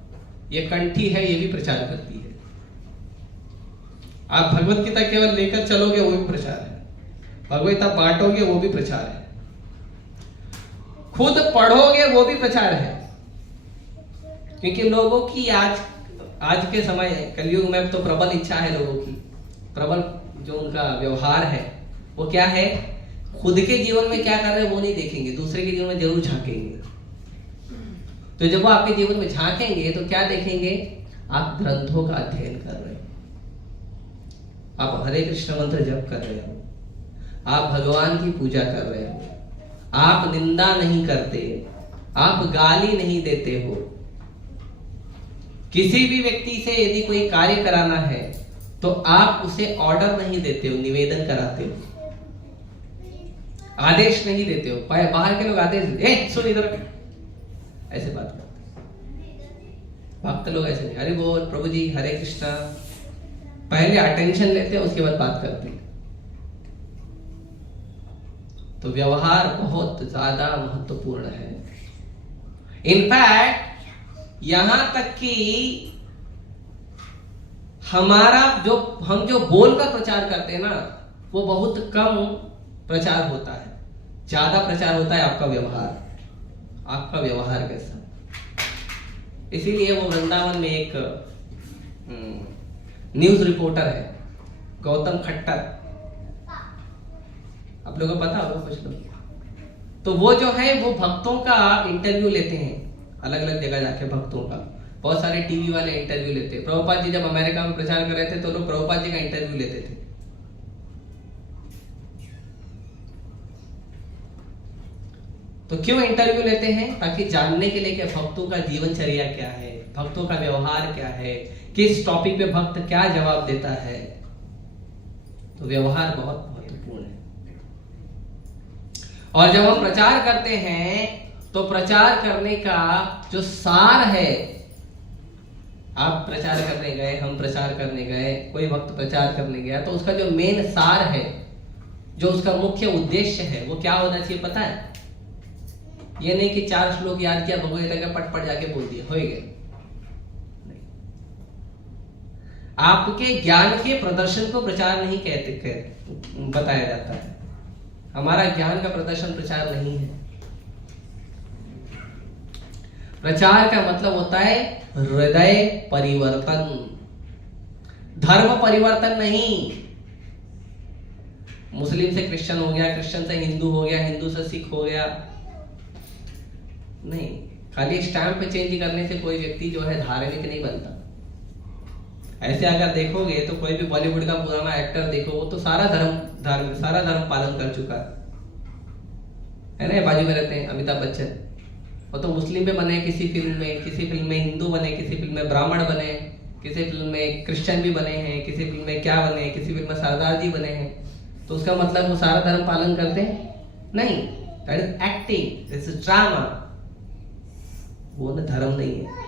ये कंठी है ये भी प्रचार करती है। आप भगवत गीता केवल लेकर चलोगे वो भी प्रचार है, भगवत गीता बांटोगे वो भी प्रचार है, खुद पढ़ोगे वो भी प्रचार है। क्योंकि लोगों की आज के समय कलयुग में तो प्रबल इच्छा है लोगों की, प्रबल जो उनका व्यवहार है वो क्या है, खुद के जीवन में क्या कर रहे हैं वो नहीं देखेंगे, दूसरे के जीवन में जरूर झांकेंगे। तो जब वो आपके जीवन में झांकेंगे तो क्या देखेंगे, आप ग्रंथों का अध्ययन कर रहे हो, आप हरे कृष्ण मंत्र जप कर रहे हो, आप भगवान की पूजा कर रहे हो, आप निंदा नहीं करते, आप गाली नहीं देते हो। किसी भी व्यक्ति से यदि कोई कार्य कराना है तो आप उसे ऑर्डर नहीं देते हो, निवेदन कराते हो, आदेश नहीं देते हो। बाहर के लोग आदेश सुन इधर, ऐसे बात करते। भक्त लोग ऐसे नहीं, अरे बोल प्रभु जी हरे कृष्णा, पहले अटेंशन लेते हैं उसके बाद बात करते हैं। तो व्यवहार बहुत ज्यादा महत्वपूर्ण है। इनफैक्ट यहां तक कि हमारा हम जो बोलकर प्रचार करते हैं ना, वो बहुत कम प्रचार होता है, ज्यादा प्रचार होता है आपका व्यवहार कैसा। इसीलिए वो वृंदावन में एक न्यूज रिपोर्टर है गौतम खट्टर, आप लोगों को पता होगा कुछ लोग, तो वो जो है वो भक्तों का इंटरव्यू लेते हैं, अलग अलग जगह जाके भक्तों का, बहुत सारे टीवी वाले इंटरव्यू लेते हैं। प्रभुपाद जी जब अमेरिका में प्रचार कर रहे थे तो लोग प्रभुपाद जी का इंटरव्यू लेते थे। तो क्यों इंटरव्यू लेते हैं, ताकि जानने के लिए कि भक्तों का जीवनचर्या क्या है, भक्तों का व्यवहार क्या है, किस टॉपिक पे भक्त क्या जवाब देता है। तो व्यवहार बहुत महत्वपूर्ण है। और जब हम प्रचार करते हैं तो प्रचार करने का जो सार है, आप प्रचार करने गए, हम प्रचार करने गए, कोई भक्त प्रचार करने गया, तो उसका जो मेन सार है, जो उसका मुख्य उद्देश्य है, वो क्या होना चाहिए पता है? ये नहीं कि 4 श्लोक याद किया भगवद गीता का पट जाके बोल दिया हो गए। आपके ज्ञान के प्रदर्शन को प्रचार नहीं बताया जाता है। हमारा ज्ञान का प्रदर्शन प्रचार नहीं है। प्रचार का मतलब होता है हृदय परिवर्तन, धर्म परिवर्तन नहीं। मुस्लिम से क्रिश्चियन हो गया, क्रिश्चियन से हिंदू हो गया, हिंदू से सिख हो गया, नहीं। खाली स्टैम्प चेंज करने से कोई व्यक्ति जो है धार्मिक नहीं बनता। ऐसे अगर देखोगे तो कोई भी बॉलीवुड का पुराना एक्टर देखो, वो तो सारा धर्म पालन कर चुका है ना। बाजू में रहते हैं अमिताभ बच्चन, वो तो मुस्लिम में बने किसी फिल्म में हिंदू बने, किसी फिल्म में ब्राह्मण बने, किसी फिल्म में क्रिश्चियन भी बने हैं, किसी फिल्म में क्या बने, किसी फिल्म में सरदार जी बने हैं। तो उसका मतलब वो सारा धर्म पालन करते हैं? नहीं, that is acting, this is drama. वो ना धर्म नहीं है।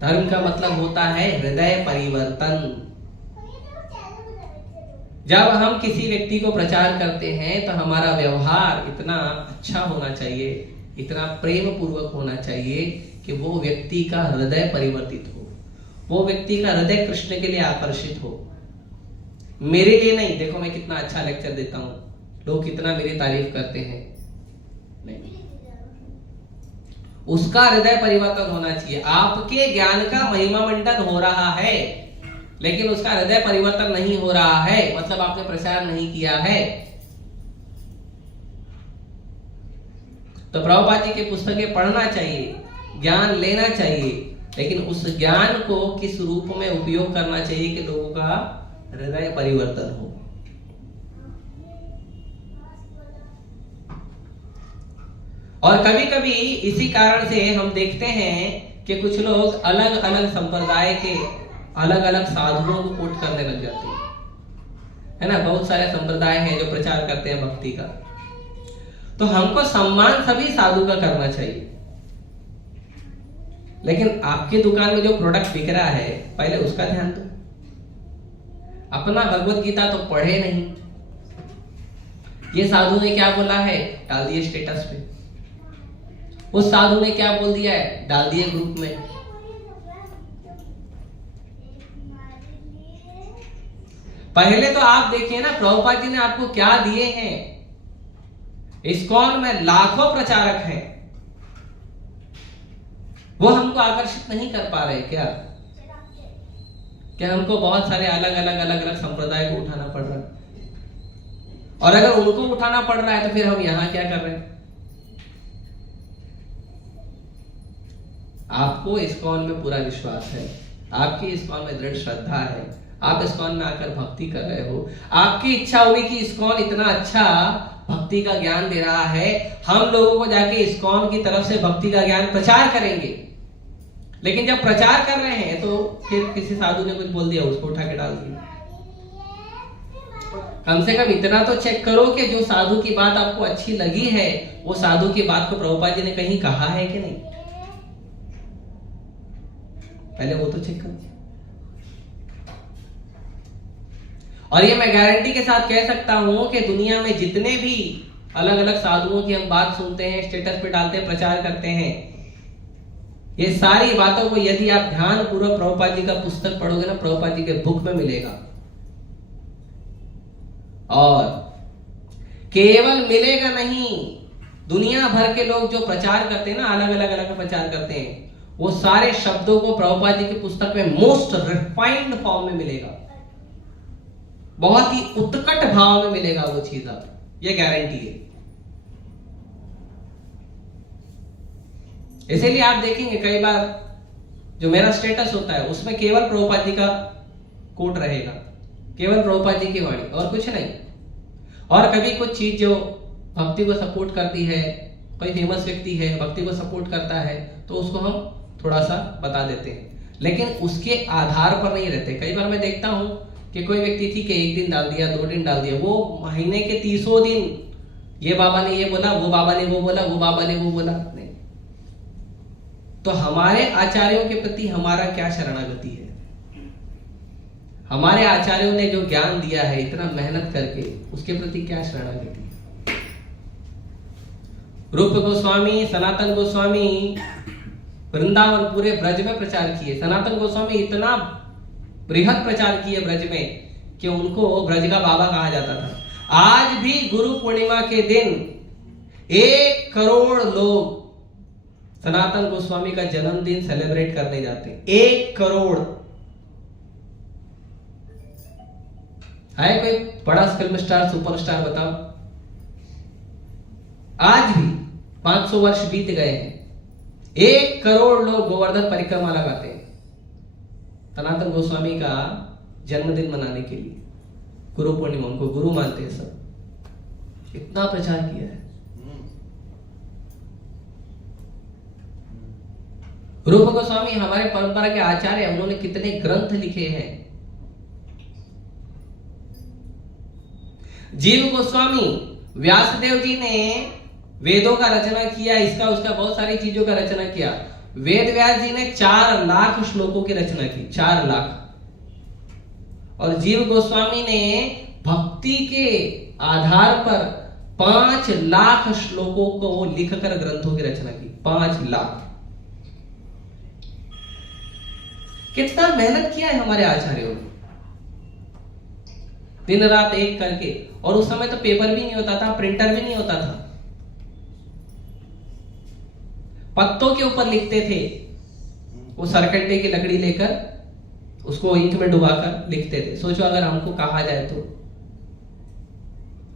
धर्म का मतलब होता है हृदय परिवर्तन। जब हम किसी व्यक्ति को प्रचार करते हैं तो हमारा व्यवहार इतना अच्छा होना चाहिए, इतना प्रेम पूर्वक होना चाहिए कि वो व्यक्ति का हृदय परिवर्तित हो, वो व्यक्ति का हृदय कृष्ण के लिए आकर्षित हो। मेरे लिए नहीं, देखो मैं कितना अच्छा लेक्चर देता हूं, लोग कितना मेरी तारीफ करते हैं, नहीं, उसका हृदय परिवर्तन होना चाहिए। आपके ज्ञान का महिमा मंडन हो रहा है लेकिन उसका हृदय परिवर्तन नहीं हो रहा है, मतलब आपने प्रचार नहीं किया है। तो प्रभुपाद जी की पुस्तकें पढ़ना चाहिए, ज्ञान लेना चाहिए, लेकिन उस ज्ञान को किस रूप में उपयोग करना चाहिए कि लोगों का हृदय परिवर्तन हो। और कभी कभी इसी कारण से हम देखते हैं कि कुछ लोग अलग अलग संप्रदाय के अलग अलग साधुओं को कोट करने लग जाते हैं, है ना। बहुत सारे संप्रदाय हैं जो प्रचार करते हैं भक्ति का, तो हमको सम्मान सभी साधु का करना चाहिए। लेकिन आपकी दुकान में जो प्रोडक्ट बिक रहा है पहले उसका ध्यान दो। अपना भगवत गीता तो पढ़े नहीं, ये साधु ने क्या बोला है डाल दिए स्टेटस पे, उस साधु ने क्या बोल दिया है डाल दिए ग्रुप में। पहले तो आप देखिए ना प्रभुपाद जी ने आपको क्या दिए हैं। इस्कॉन में लाखों प्रचारक हैं, वो हमको आकर्षित नहीं कर पा रहे क्या? हमको बहुत सारे अलग अलग संप्रदाय को उठाना पड़ रहा है, और अगर उनको उठाना पड़ रहा है तो फिर हम यहां क्या कर रहे हैं? आपको इस्कॉन में पूरा विश्वास है, आपकी इस्कॉन में दृढ़ श्रद्धा है, आप इस्कॉन में आकर भक्ति कर रहे हो, आपकी इच्छा हुई कि इस्कॉन इतना अच्छा भक्ति का ज्ञान दे रहा है, हम लोगों को जाके इस्कॉन की तरफ से भक्ति का ज्ञान प्रचार करेंगे। लेकिन जब प्रचार कर रहे हैं तो फिर किसी साधु ने कुछ बोल दिया, उसको उठा के डाल दिया। कम से कम इतना तो चेक करो कि जो साधु की बात आपको अच्छी लगी है वो साधु की बात को प्रभुपाद जी ने कहीं कहा है कि नहीं, पहले वो तो चेक करो। और ये मैं गारंटी के साथ कह सकता हूं कि दुनिया में जितने भी अलग अलग साधुओं की हम बात सुनते हैं, स्टेटस पे डालते हैं, प्रचार करते हैं, ये सारी बातों को यदि आप ध्यान पूर्वक प्रभुपाद जी का पुस्तक पढ़ोगे ना, प्रभुपाद जी के बुक में मिलेगा। और केवल मिलेगा नहीं, दुनिया भर के लोग जो प्रचार करते हैं ना, अलग अलग प्रचार करते हैं, वो सारे शब्दों को प्रभुपाद जी की पुस्तक में मोस्ट रिफाइंड फॉर्म में मिलेगा, बहुत ही उत्कट भाव में मिलेगा वो चीज, आप ये गारंटी है। इसीलिए आप देखेंगे कई बार जो मेरा स्टेटस होता है उसमें केवल प्रभुपाद जी का कोट रहेगा, केवल प्रभुपाद जी की वाणी और कुछ नहीं। और कभी कुछ चीज जो भक्ति को सपोर्ट करती है, कोई फेमस व्यक्ति है भक्ति को सपोर्ट करता है, तो उसको हम थोड़ा सा बता देते हैं, लेकिन उसके आधार पर नहीं रहते। कई बार मैं देखता हूं कि कोई व्यक्ति थी कि एक दिन डाल दिया, 2 दिन डाल दिया, वो महीने के 30 दिन ये बाबा ने ये बोला, वो बाबा ने वो बोला, वो बाबा ने वो बोला। नहीं, तो हमारे आचार्यों के प्रति हमारा क्या शरणागति है? हमारे आचार्यों ने जो ज्ञान दिया है इतना मेहनत करके, उसके प्रति क्या शरणागति? रूप गोस्वामी, सनातन गोस्वामी वृंदावन पूरे ब्रज में प्रचार किए। सनातन गोस्वामी इतना बृहद प्रचार किए ब्रज में कि उनको ब्रज का बाबा कहा जाता था। आज भी गुरु पूर्णिमा के दिन 1 करोड़ लोग सनातन गोस्वामी का जन्मदिन सेलिब्रेट करने जाते हैं। 1 करोड़। है कोई बड़ा फिल्म स्टार, सुपरस्टार बताओ? आज भी 500 वर्ष बीत गए हैं, 1 करोड़ लोग गोवर्धन परिक्रमा लगाते हैं सनातन गोस्वामी का जन्मदिन मनाने के लिए। गुरु पूर्णिमा, उनको गुरु मानते हैं सब। इतना प्रचार किया है। रूप गोस्वामी हमारे परंपरा के आचार्य, उन्होंने कितने ग्रंथ लिखे हैं। जीव गोस्वामी, व्यासदेव जी ने वेदों का रचना किया, इसका उसका बहुत सारी चीजों का रचना किया। वेद व्यास जी ने 4 लाख श्लोकों की रचना की, 4 लाख। और जीव गोस्वामी ने भक्ति के आधार पर 5 लाख श्लोकों को लिखकर ग्रंथों की रचना की। 5 लाख। कितना मेहनत किया है हमारे आचार्यों ने, दिन रात एक करके। और उस समय तो पेपर भी नहीं होता था, प्रिंटर भी नहीं होता था, पत्तों के ऊपर लिखते थे। वो सरकंडे की लकड़ी लेकर उसको इंक में डुबाकर लिखते थे। सोचो अगर हमको कहा जाए तो,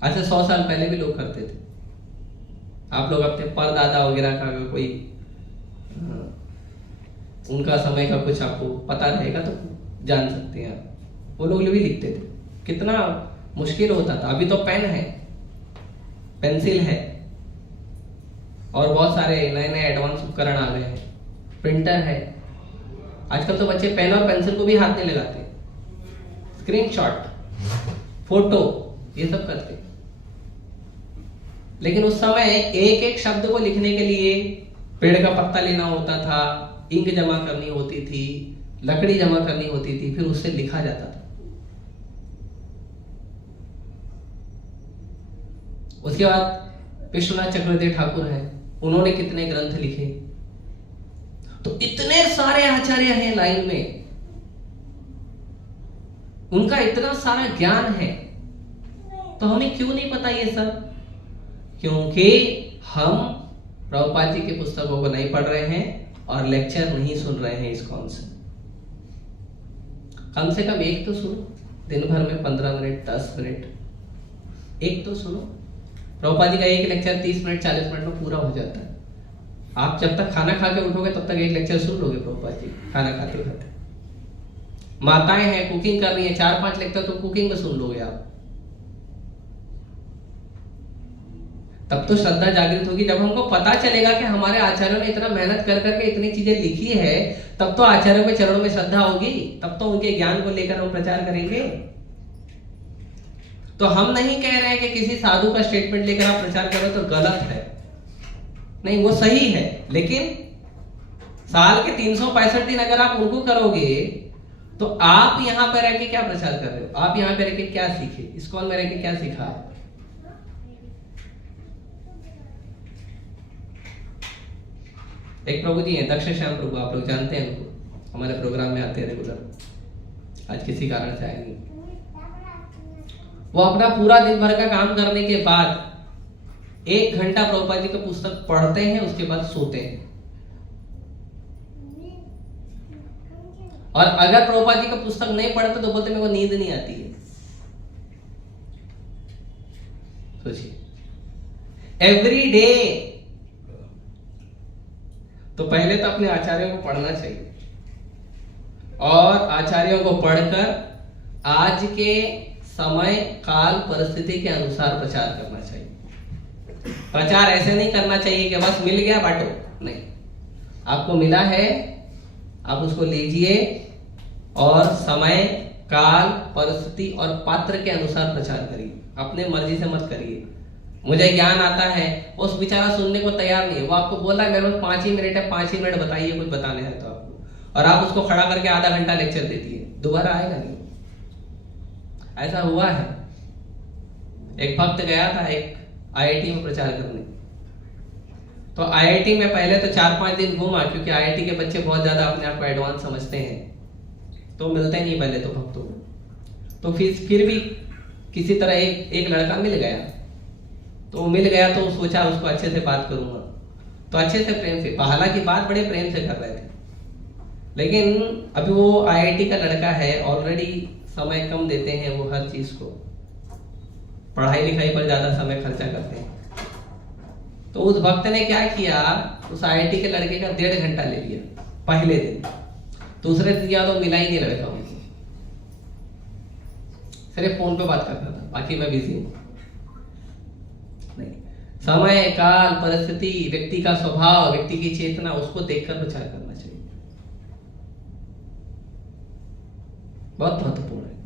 ऐसे 100 साल पहले भी लोग करते थे। आप लोग अपने परदादा वगैरह का कोई उनका समय का कुछ आपको पता रहेगा तो जान सकते हैं आप, वो लोग भी लिखते थे। कितना मुश्किल होता था। अभी तो पेन है, पेंसिल है, और बहुत सारे नए नए एडवांस उपकरण आ गए हैं, प्रिंटर है। आजकल तो बच्चे पेन और पेंसिल को भी हाथ नहीं लगाते, स्क्रीनशॉट, फोटो, ये सब करते। लेकिन उस समय एक एक शब्द को लिखने के लिए पेड़ का पत्ता लेना होता था, इंक जमा करनी होती थी, लकड़ी जमा करनी होती थी, फिर उससे लिखा जाता था। उसके बाद विश्वनाथ चक्रवर्ती ठाकुर हैं, उन्होंने कितने ग्रंथ लिखे। तो इतने सारे आचार्य हैं लाइन में, उनका इतना सारा ज्ञान है, तो हमें क्यों नहीं पता ये सब? क्योंकि हम प्रभुपाद जी की पुस्तकों को नहीं पढ़ रहे हैं और लेक्चर नहीं सुन रहे हैं इस्कॉन से। कम से कम एक तो सुनो, दिन भर में 15 मिनट 10 मिनट एक तो सुनो। प्रभुपाद जी का एक लेक्चर 30 मिनट 40 मिनट में पूरा हो जाता है। आप जब तक खाना खा के उठोगे तब तक एक लेक्चर सुन लोगे प्रभुपाद जी, खाना खाते खाते। माताएं हैं, कुकिंग कर रही है, 4-5 लेक्चर तो कुकिंग में सुन लोगे आप। तब तो श्रद्धा जागृत होगी। जब हमको पता चलेगा कि हमारे आचार्यों ने इतना मेहनत कर करके इतनी चीजें लिखी है, तब तो आचार्यों के चरणों में श्रद्धा होगी, तब तो उनके ज्ञान को लेकर हम प्रचार करेंगे। तो हम नहीं कह रहे हैं कि किसी साधु का स्टेटमेंट लेकर आप प्रचार करो तो गलत है, नहीं, वो सही है, लेकिन साल के 365 दिन अगर आप उनको करोगे तो आप यहां पर रह के क्या प्रचार कर रहे हो? आप यहां पर रह के क्या सीखे? इस्कॉन में रह के क्या सीखा? एक प्रभु जी हैं, दक्ष श्याम प्रभु, आप लोग जानते हैं उनको, हमारे प्रोग्राम में आते हैं रेगुलर। आज किसी कारण से आए नहीं। वो अपना पूरा दिन भर का काम करने के बाद 1 घंटा प्रभुपाद जी का पुस्तक पढ़ते हैं, उसके बाद सोते हैं। और अगर प्रभुपाद जी का पुस्तक नहीं पढ़ते तो बोलते मेरे को नींद नहीं आती है। सोचिए, एवरी डे। तो पहले तो अपने आचार्यों को पढ़ना चाहिए और आचार्यों को पढ़कर आज के समय काल परिस्थिति के अनुसार प्रचार करना चाहिए। प्रचार ऐसे नहीं करना चाहिए कि बस मिल गया बांटो, नहीं, आपको मिला है आप उसको लीजिए और समय काल परिस्थिति और पात्र के अनुसार प्रचार करिए, अपने मर्जी से मत करिए। मुझे ज्ञान आता है, उस बेचारा सुनने को तैयार नहीं है, वो आपको बोला है मेरे पास 5 ही मिनट है, 5 ही मिनट बताइए कुछ बताने हैं तो आपको, और आप उसको खड़ा करके आधा घंटा लेक्चर दे दिए, दोबारा आएगा नहीं। ऐसा हुआ है। एक भक्त गया था एक आईआईटी में प्रचार करने, तो आईआईटी में पहले तो 4-5 दिन घूमा, क्योंकि आईआईटी के बच्चे बहुत ज्यादा अपने आप को एडवांस समझते हैं, तो मिलते नहीं पहले तो भक्तों को। तो फिर भी किसी तरह एक लड़का मिल गया, तो मिल गया तो सोचा उसको अच्छे से बात करूंगा, तो अच्छे से प्रेम से, हालांकि बात बड़े प्रेम से कर रहे थे, लेकिन अभी वो आईआईटी का लड़का है, ऑलरेडी समय कम देते हैं वो हर चीज को, पढ़ाई लिखाई पर ज्यादा समय खर्चा करते हैं। तो उस भक्त ने क्या किया, उस आईआईटी के लड़के का 1.5 घंटा ले लिया पहले दिन, दूसरे दिन किया तो मिला ही नहीं लड़का उनसे, सिर्फ फोन पे बात करता था, बाकी मैं बिजी हूं। नहीं, समय काल परिस्थिति, व्यक्ति का स्वभाव, व्यक्ति की चेतना, उसको देखकर प्रचार करना चाहिए, बहुत महत्वपूर्ण है।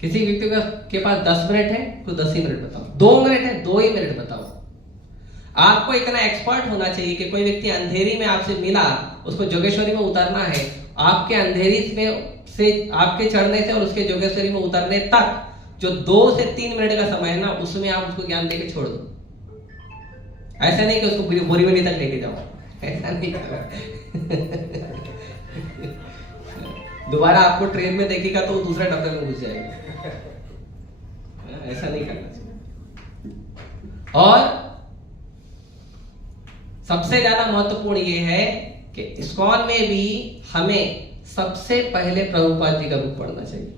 किसी व्यक्ति के पास 10 मिनट है, कोई 10 ही मिनट बताओ, 2 मिनट है 2 ही मिनट बताओ। आपको इतना एक्सपर्ट होना चाहिए कि कोई व्यक्ति अंधेरी में आपसे मिला, उसको जोगेश्वरी में उतरना है, आपके अंधेरी में से आपके चढ़ने से और उसके जोगेश्वरी में उतरने तक जो 2 से 3 मिनट का समय है ना, उसमें आप उसको ज्ञान देके छोड़ दो। ऐसा नहीं कि उसको बोरीवली तक लेके जाओ, ऐसा नहीं करना। दोबारा आपको ट्रेन में देखेगा तो दूसरे डब्बे में घुस जाएगा, ऐसा नहीं करना चाहिए। और सबसे ज्यादा महत्वपूर्ण ये है कि इस्कॉन में भी हमें सबसे पहले प्रभुपाद जी का बुक पढ़ना चाहिए।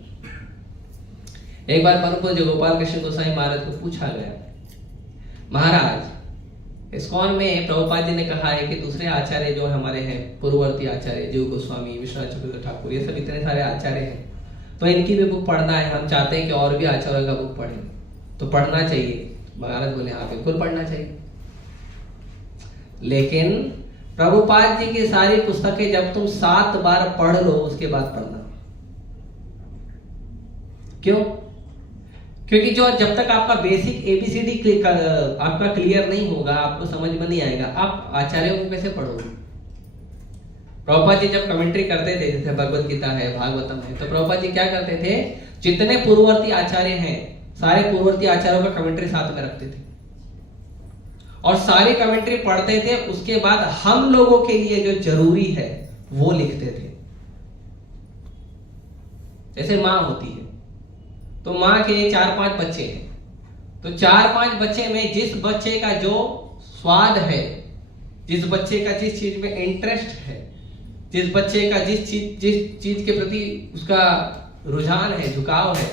एक बार परम पूज्य गोपाल कृष्ण गोसाई महाराज को पूछा गया, महाराज इस्कॉन में प्रभुपाद जी ने कहा है कि दूसरे आचार्य जो हमारे हैं, पूर्ववर्ती आचार्य जीव गोस्वामी, विश्वनाथ चक्रवर्ती ठाकुर, ये सब इतने सारे आचार्य हैं, तो इनकी भी बुक पढ़ना है, हम चाहते हैं कि और भी आचार्यों का बुक पढ़ें, तो पढ़ना चाहिए। महाराज बोले हाँ बिल्कुल पढ़ना चाहिए, लेकिन प्रभुपाद जी की सारी पुस्तकें जब तुम 7 बार पढ़ लो उसके बाद पढ़ना। क्यों? क्योंकि जब तक आपका बेसिक एबीसीडी आपका क्लियर नहीं होगा, आपको समझ में नहीं आएगा, आप आचार्यों को कैसे पढ़ोगे? प्रभुपाद जी जब कमेंट्री करते थे, जैसे भगवत गीता है, भागवतम है, तो प्रभुपाद जी क्या करते थे, जितने पूर्ववर्ती आचार्य हैं सारे पूर्ववर्ती आचार्यों का कमेंट्री साथ में रखते थे और सारी कमेंट्री पढ़ते थे। उसके बाद हम लोगों के लिए जो जरूरी है वो लिखते थे। जैसे माँ होती है तो माँ के 4-5 बच्चे हैं, तो 4-5 बच्चे में जिस बच्चे का जो स्वाद है, जिस बच्चे का जिस चीज में इंटरेस्ट है, जिस बच्चे का जिस चीज के प्रति उसका रुझान है, झुकाव है,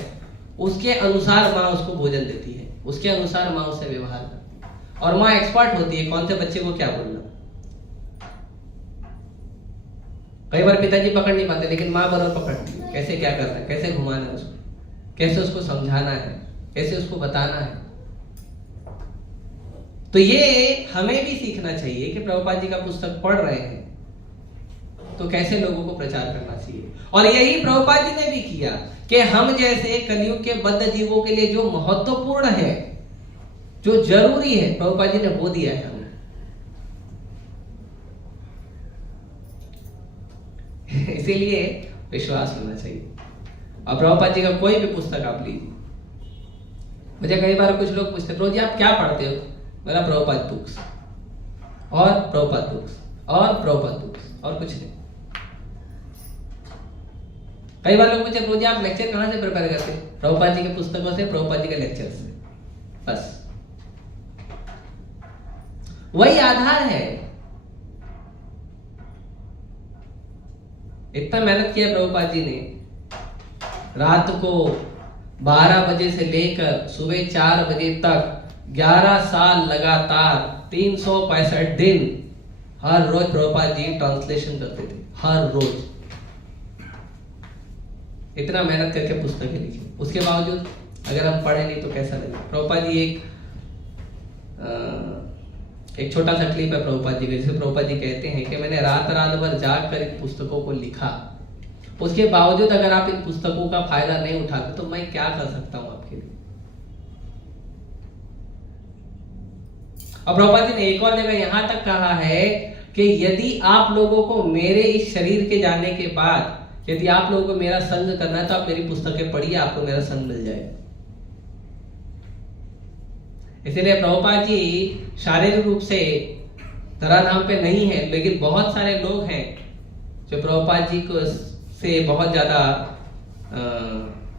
उसके अनुसार माँ उसको भोजन देती है, उसके अनुसार माँ उससे व्यवहार करती है। और माँ एक्सपर्ट होती है कौन से बच्चे को क्या बोलना। कई बार पिताजी पकड़ नहीं पाते, लेकिन माँ बराबर पकड़ती है, कैसे क्या करना है, कैसे घुमाना है उसको, कैसे उसको समझाना है, कैसे उसको बताना है। तो ये हमें भी सीखना चाहिए कि प्रभुपाद जी का पुस्तक पढ़ रहे हैं तो कैसे लोगों को प्रचार करना चाहिए। और यही प्रभुपाद जी ने भी किया कि हम जैसे कलयुग के बद्ध जीवों के लिए जो महत्वपूर्ण है, जो जरूरी है, प्रभुपाद जी ने वो दिया है हमें। इसीलिए विश्वास होना चाहिए। और प्रभुपाद जी का कोई भी पुस्तक आप लीजिए। मुझे कई बार कुछ लोग पूछते, प्रभु जी आप क्या पढ़ते हो? मेरा प्रभुपाद बुक्स और प्रभुपाद बुक्स और प्रभुपाद बुक्स और कुछ नहीं। कई बार लोग पूछते, प्रभु जी आप लेक्चर कहां से प्रिपेयर करते हैं? प्रभुपाद जी के पुस्तकों से, प्रभुपाद जी के लेक्चर से, बस वही आधार है। इतना मेहनत किया प्रभुपाद जी ने, रात को 12 बजे से लेकर सुबह 4 बजे तक 11 साल लगातार 365 दिन हर रोज प्रभुपाद जी ट्रांसलेशन करते थे, हर रोज इतना मेहनत करके पुस्तकें लिखी। उसके बावजूद अगर हम पढ़े नहीं तो कैसा लगे। प्रभुपाद जी एक छोटा सा क्लिप है प्रभुपाद जी का, जिसे प्रभुपाद जी कहते हैं कि मैंने रात रात भर जाग कर इन पुस्तकों को लिखा, उसके बावजूद अगर आप इन पुस्तकों का फायदा नहीं उठाते तो मैं क्या कर सकता हूं आपके लिए। और प्रभुपाद जी ने एक और जगह यहां तक कहा है कि यदि आप लोगों को मेरे इस शरीर के जाने के बाद यदि आप लोगों को मेरा संग करना है तो आप मेरी पुस्तकें पढ़िए, आपको मेरा संग मिल जाएगा। इसीलिए प्रभुपाद जी शारीरिक रूप से धराधाम पे नहीं है, लेकिन बहुत सारे लोग हैं जो प्रभुपाद जी को से बहुत ज्यादा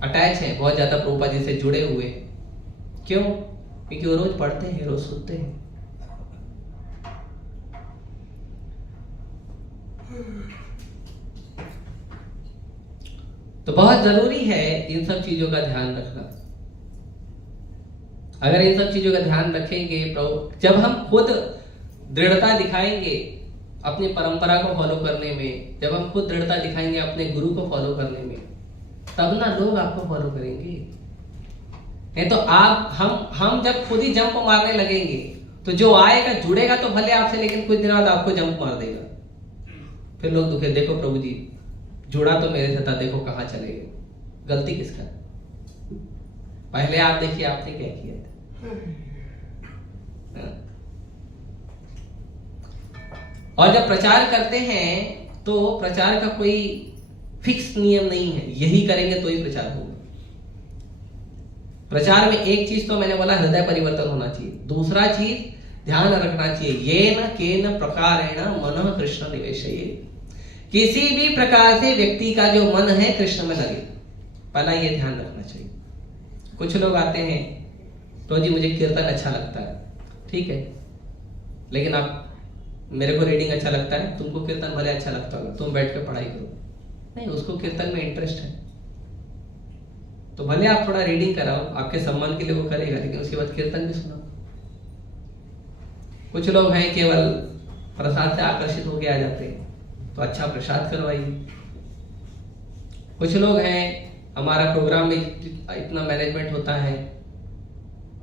अटैच हैं, बहुत ज्यादा प्रभुपाद जी से जुड़े हुए हैं। क्यों? क्योंकि वो रोज पढ़ते हैं, रोज सुनते हैं। तो बहुत जरूरी है इन सब चीजों का ध्यान रखना। अगर इन सब चीजों का ध्यान रखेंगे, जब हम खुद दृढ़ता दिखाएंगे अपनी परंपरा को फॉलो करने में, जब हम खुद दृढ़ता दिखाएंगे अपने गुरु को फॉलो करने में, तब ना लोग आपको फॉलो करेंगे। नहीं तो हम जब खुद ही जंप मारने लगेंगे तो जो आएगा जुड़ेगा तो भले आपसे, लेकिन कुछ दिन बाद आपको जंप मार देगा। फिर लोग दुखे, देखो प्रभु जी जुड़ा तो मेरे से था, देखो कहां चले गए। गलती किसका? पहले आप देखिए आपने क्या किया था। और जब प्रचार करते हैं तो प्रचार का कोई फिक्स नियम नहीं है, यही करेंगे तो ही प्रचार होगा। प्रचार में एक चीज तो मैंने बोला, हृदय परिवर्तन होना चाहिए। दूसरा चीज ध्यान रखना चाहिए, येन केन प्रकारेण मनः कृष्ण निवेशयेत्। किसी भी प्रकार से व्यक्ति का जो मन है कृष्ण में लगे, पहला ये ध्यान रखना चाहिए। कुछ लोग आते हैं, तो जी मुझे कीर्तन अच्छा लगता है, ठीक है, लेकिन आप मेरे को रीडिंग अच्छा लगता है, तुमको कीर्तन भले अच्छा लगता होगा, तुम बैठ के पढ़ाई करो। नहीं, उसको कीर्तन में इंटरेस्ट है तो भले आप थोड़ा रीडिंग कराओ, आपके सम्मान के लिए वो करेगा, लेकिन उसके बाद कीर्तन भी सुनाओ। कुछ लोग हैं केवल प्रसाद से आकर्षित होकर आ जाते हैं, तो अच्छा प्रसाद करवाइए। कुछ लोग हैं, हमारा प्रोग्राम में इतना मैनेजमेंट होता है,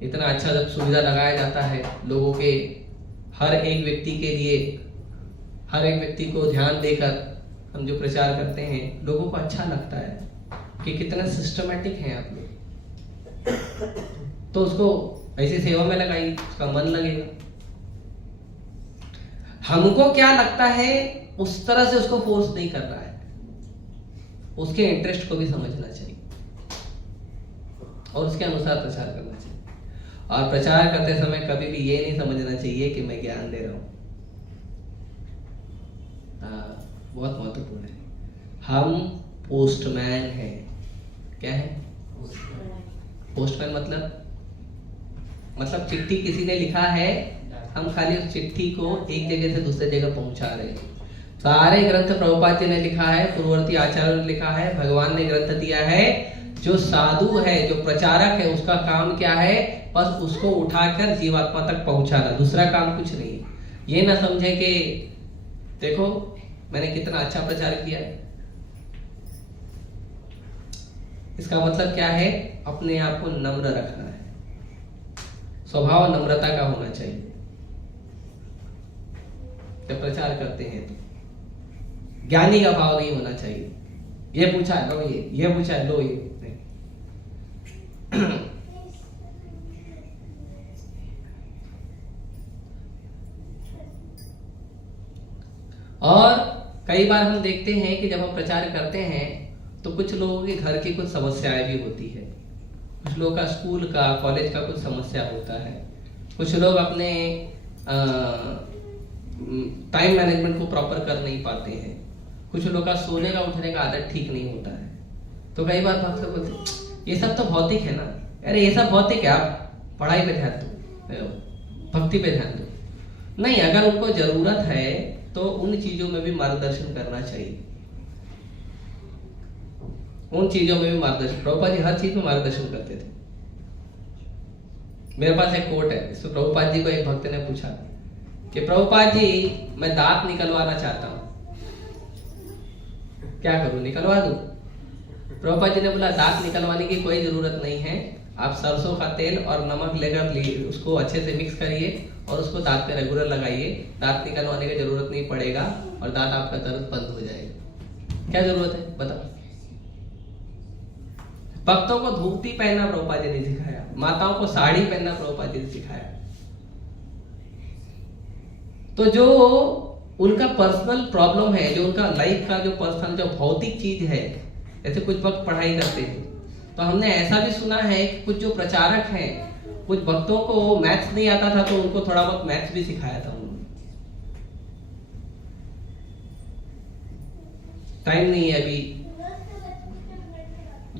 इतना अच्छा जब सुविधा लगाया जाता है लोगों के, हर एक व्यक्ति के लिए, हर एक व्यक्ति को ध्यान देकर हम जो प्रचार करते हैं, लोगों को अच्छा लगता है कि कितना सिस्टमेटिक है आप लोग। तो उसको ऐसी सेवा में लगाइए, उसका मन लगेगा। हमको क्या लगता है उस तरह से उसको फोर्स नहीं कर रहा है, उसके इंटरेस्ट को भी समझना चाहिए और उसके अनुसार प्रचार करना चाहिए। और प्रचार करते समय कभी भी ये नहीं समझना चाहिए कि मैं ज्ञान दे रहा हूं। बहुत महत्वपूर्ण है। हम पोस्टमैन हैं। क्या है पोस्टमैन? मतलब चिट्ठी किसी ने लिखा है, हम खाली उस चिट्ठी को एक जगह से दूसरे जगह पहुंचा रहे हैं। सारे ग्रंथ प्रभुपाद जी ने लिखा है, पूर्ववर्ती आचार्यों ने लिखा है, भगवान ने ग्रंथ दिया है। जो साधु है, जो प्रचारक है, उसका काम क्या है? बस उसको उठाकर जीवात्मा तक पहुंचाना, दूसरा काम कुछ नहीं है। ये ना समझे कि देखो मैंने कितना अच्छा प्रचार किया है। इसका मतलब क्या है? अपने आप को नम्र रखना है, स्वभाव नम्रता का होना चाहिए जब प्रचार करते हैं। तो ज्ञानी का भाव नहीं होना चाहिए, ये पूछा लो ये पूछा लो ये नहीं। और कई बार हम देखते हैं कि जब हम प्रचार करते हैं तो कुछ लोगों के घर की कुछ समस्याएं भी होती है। कुछ लोगों का स्कूल का, कॉलेज का कुछ समस्या होता है। कुछ लोग अपने टाइम मैनेजमेंट को प्रॉपर कर नहीं पाते हैं। कुछ लोग का सोने का उठने का आदत ठीक नहीं होता है। तो कई बार भक्त लोग बोलते ये सब तो भौतिक है ना। अरे ये सब भौतिक है, आप पढ़ाई पे ध्यान दो, भक्ति पे ध्यान दो। नहीं, अगर उनको जरूरत है तो उन चीजों में भी मार्गदर्शन करना चाहिए। उन चीजों में भी मार्गदर्शन, प्रभुपाद जी हर चीज में मार्गदर्शन करते थे। मेरे पास एक कोट है, इसमें प्रभुपाद जी को एक भक्त ने पूछा कि प्रभुपाद जी मैं दांत निकलवाना चाहता हूं, क्या करूं, निकलवा दूं? प्रभुपाद जी ने बोला दांत निकलवाने की कोई जरूरत नहीं है, आप सरसों का तेल और नमक लेकर उसको अच्छे से मिक्स करिए और उसको दांत पे रेगुलर लगाइए। दांत निकलवाने की जरूरत नहीं पड़ेगा और दांत आपका दर्द बंद हो जाएगा। क्या जरूरत है बताओ? भक्तों को धोती पहनना प्रभुपाद जी ने सिखाया, माताओं को साड़ी पहनना प्रभुपाद जी ने सिखाया। तो जो उनका पर्सनल प्रॉब्लम है, जो उनका लाइफ का जो पर्सनल जो भौतिक चीज है, जैसे कुछ वक्त पढ़ाई करते हैं तो हमने ऐसा भी सुना है कि कुछ जो प्रचारक हैं, कुछ भक्तों को मैथ्स नहीं आता था तो उनको थोड़ा बहुत मैथ्स भी सिखाया था उन्होंने। टाइम नहीं है अभी,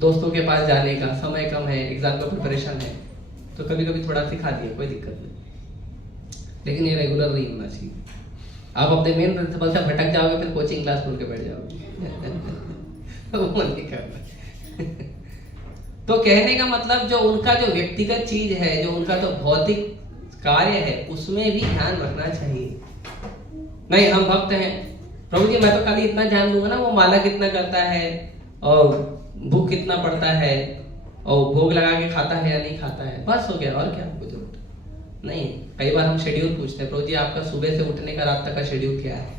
दोस्तों के पास जाने का समय कम है, एग्जाम का प्रिपरेशन है, तो कभी कभी थोड़ा सिखा दिया, कोई दिक्कत नहीं। लेकिन ये रेगुलर नहीं होना चाहिए। आप अपने मेन प्रिंसिपल से भटक जाओगे, फिर कोचिंग क्लास खोल के बैठ जाओगे। वो नहीं करना। तो कहने का मतलब जो उनका जो व्यक्तिगत चीज है, जो उनका तो भौतिक कार्य है, उसमें भी ध्यान रखना चाहिए। नहीं हम भक्त हैं, प्रभु जी मैं तो खाली इतना ध्यान दूंगा ना, वो माला कितना करता है और भूख कितना पड़ता है और भोग लगा के खाता है या नहीं खाता है, बस हो गया, और क्या कुछ जरूरत नहीं। कई बार हम शेड्यूल पूछते हैं, प्रभु जी आपका सुबह से उठने का रात तक का शेड्यूल क्या है,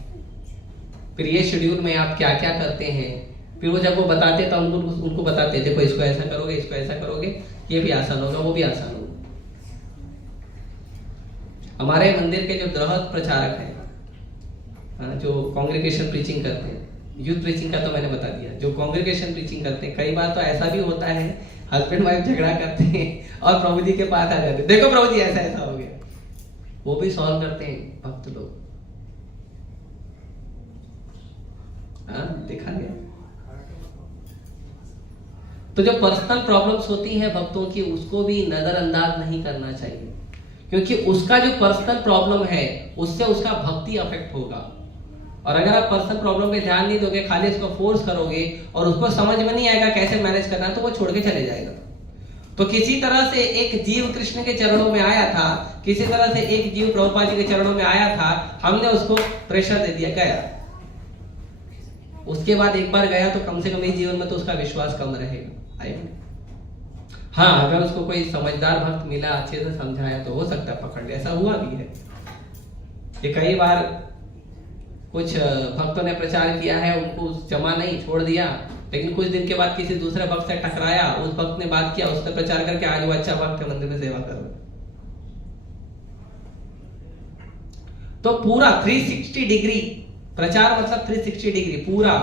फिर ये शेड्यूल में आप क्या क्या करते हैं। फिर वो जब वो बताते तो उनको बताते देखो इसको ऐसा करोगे, इसको ऐसा करोगे, ये भी आसान होगा, वो भी आसान होगा। हमारे मंदिर के जो गृहस्थ प्रचारक हैं, जो कांग्रेगेशन प्रीचिंग करते हैं, यूथ प्रीचिंग का तो मैंने बता दिया, जो कांग्रेगेशन प्रीचिंग करते हैं, कई बार तो ऐसा भी होता है हस्बैंड वाइफ झगड़ा करते हैं और प्रभु जी के पास आ जाते हैं, देखो प्रभु जी ऐसा ऐसा हो गया, वो भी सॉल्व करते हैं भक्त लोग। देखा गया। तो जो पर्सनल प्रॉब्लम्स होती हैं भक्तों की, उसको भी नजरअंदाज नहीं करना चाहिए, क्योंकि उसका जो पर्सनल प्रॉब्लम है उससे उसका भक्ति अफेक्ट होगा। और अगर आप पर्सनल प्रॉब्लम पे ध्यान नहीं दोगे, खाली इसको फोर्स करोगे और उसको समझ में नहीं आएगा कैसे मैनेज करना, तो वो छोड़ के चले जाएगा। तो किसी तरह से एक जीव कृष्ण के चरणों में आया था, किसी तरह से एक जीव प्रभुपाद जी के चरणों में आया था, हमने उसको प्रेशर दे दिया, गया। उसके बाद एक बार गया तो कम से कम इस जीवन में तो उसका विश्वास कम रहेगा। हाँ, अगर उसको कोई समझदार भक्त मिला, अच्छे से समझाया, तो हो सकता है पकड़ ले। ऐसा हुआ भी है कि कई बार कुछ भक्तों ने प्रचार किया है, उनको जमा नहीं, छोड़ दिया, लेकिन कुछ दिन के बाद किसी दूसरे भक्त से टकराया, उस भक्त ने बात किया, उसने प्रचार करके आज वो अच्छा भक्त है, मंदिर में सेवा कर रहा है। तो पूरा 360 डिग्री प्रचार मतलब 360 डिग्री पूरा,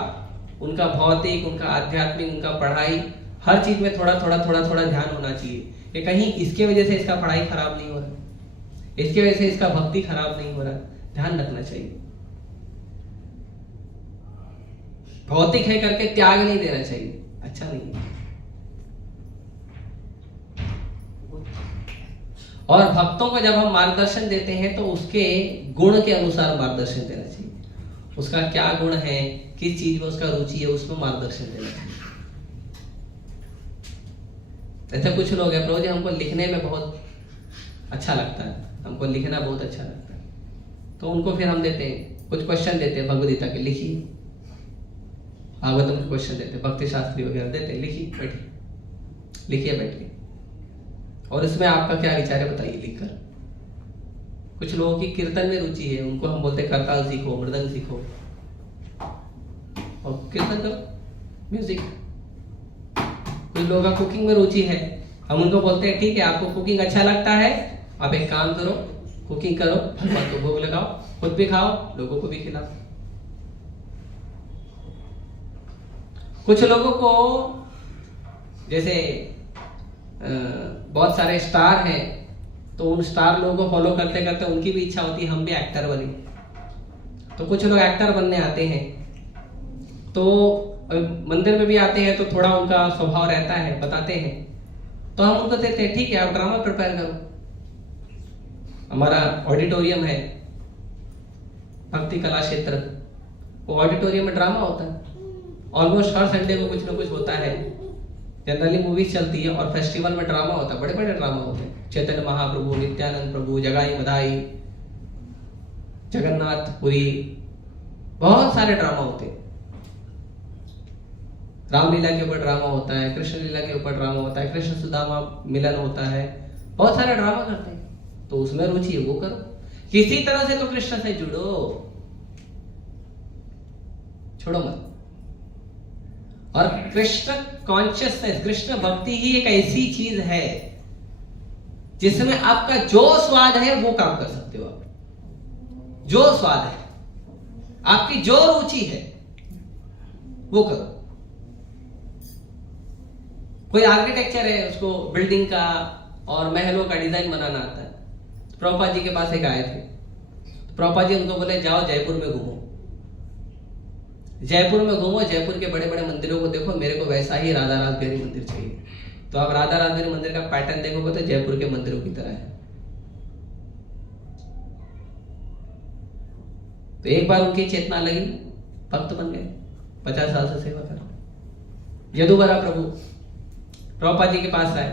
उनका भौतिक, उनका आध्यात्मिक, उनका पढ़ाई, हर चीज में थोड़ा थोड़ा ध्यान होना चाहिए कि कहीं इसके वजह से इसका पढ़ाई खराब नहीं हो रहा, इसकी वजह से इसका भक्ति खराब नहीं हो रहा, ध्यान रखना चाहिए। भौतिक है करके त्याग नहीं देना चाहिए, अच्छा नहीं है। और भक्तों को जब हम मार्गदर्शन देते हैं तो उसके गुण के अनुसार मार्गदर्शन देना चाहिए, उसका क्या गुण है, किस चीज में उसका रुचि है, उसमें मार्गदर्शन देना चाहिए। ऐसे कुछ लोग हैं, प्रभु जी हमको लिखने में बहुत अच्छा लगता है, हमको लिखना बहुत अच्छा लगता है, तो उनको फिर हम देते हैं कुछ क्वेश्चन देते हैं भगवद गीता के, लिखिए। भागवतम के क्वेश्चन देते हैं, भक्ति शास्त्री वगैरह देते हैं, लिखिए बैठिए, लिखिए बैठिए, और इसमें आपका क्या विचार है बताइए लिखकर। कुछ लोगों की कीर्तन में रुचि है, उनको हम बोलते हैं करताल सीखो, मृदंग सीखो और कीर्तन करो, म्यूजिक। कुछ लोगों का कुकिंग में रुचि है, हम उनको बोलते हैं ठीक है आपको कुकिंग अच्छा लगता है, आप एक काम करो, कुकिंग करो, भगवान को भोग लगाओ, खुद भी खाओ, लोगों को भी खिलाओ। कुछ लोगों को जैसे बहुत सारे स्टार हैं, तो उन स्टार लोगों को फॉलो करते करते उनकी भी इच्छा होती है हम भी एक्टर बने, तो कुछ लोग एक्टर बनने आते हैं, तो मंदिर में भी आते हैं तो थोड़ा उनका स्वभाव रहता है, बताते हैं, तो हम उनको देते हैं ठीक है आप ड्रामा प्रिपेयर करो। हमारा ऑडिटोरियम है भक्ति कला क्षेत्र, वो ऑडिटोरियम में ड्रामा होता है, ऑलमोस्ट हर संडे को कुछ ना कुछ होता है, जनरली मूवीज चलती है और फेस्टिवल में ड्रामा होता है, बड़े बड़े ड्रामा होते हैं, चैतन्य महाप्रभु, नित्यानंद प्रभु, जगाई मदाई, जगन्नाथ पुरी, बहुत सारे ड्रामा होते हैं। रामलीला के ऊपर ड्रामा होता है, कृष्ण लीला के ऊपर ड्रामा होता है, कृष्ण सुदामा मिलन होता है, बहुत सारे ड्रामा करते हैं, तो उसमें रुचि है वो करो, किसी तरह से तो कृष्ण से जुड़ो, छोड़ो मत। और कृष्ण कॉन्शियसनेस, कृष्ण भक्ति ही एक ऐसी चीज है जिसमें आपका जो स्वाद है वो काम कर सकते हो आप, जो स्वाद है, आपकी जो रुचि है वो करो। कोई आर्किटेक्चर है, उसको बिल्डिंग का और महलों का डिजाइन बनाना आता है, प्रभुपाद जी के पास एक आए थे, प्रभुपाद जी उनको बोले जाओ जयपुर में घूमो, जयपुर में घूमो, जयपुर के बड़े बड़े मंदिरों को देखो, मेरे को वैसा ही राधा रासबिहारी मंदिर चाहिए। तो आप राधा रासबिहारी मंदिर का पैटर्न देखोगे तो जयपुर के मंदिरों की तरह है। तो एक बार उनकी चेतना लगी, भक्त बन गए, 50 साल से सेवा कर रहे। यदुवरा प्रभु प्रभुपाद जी के पास आए,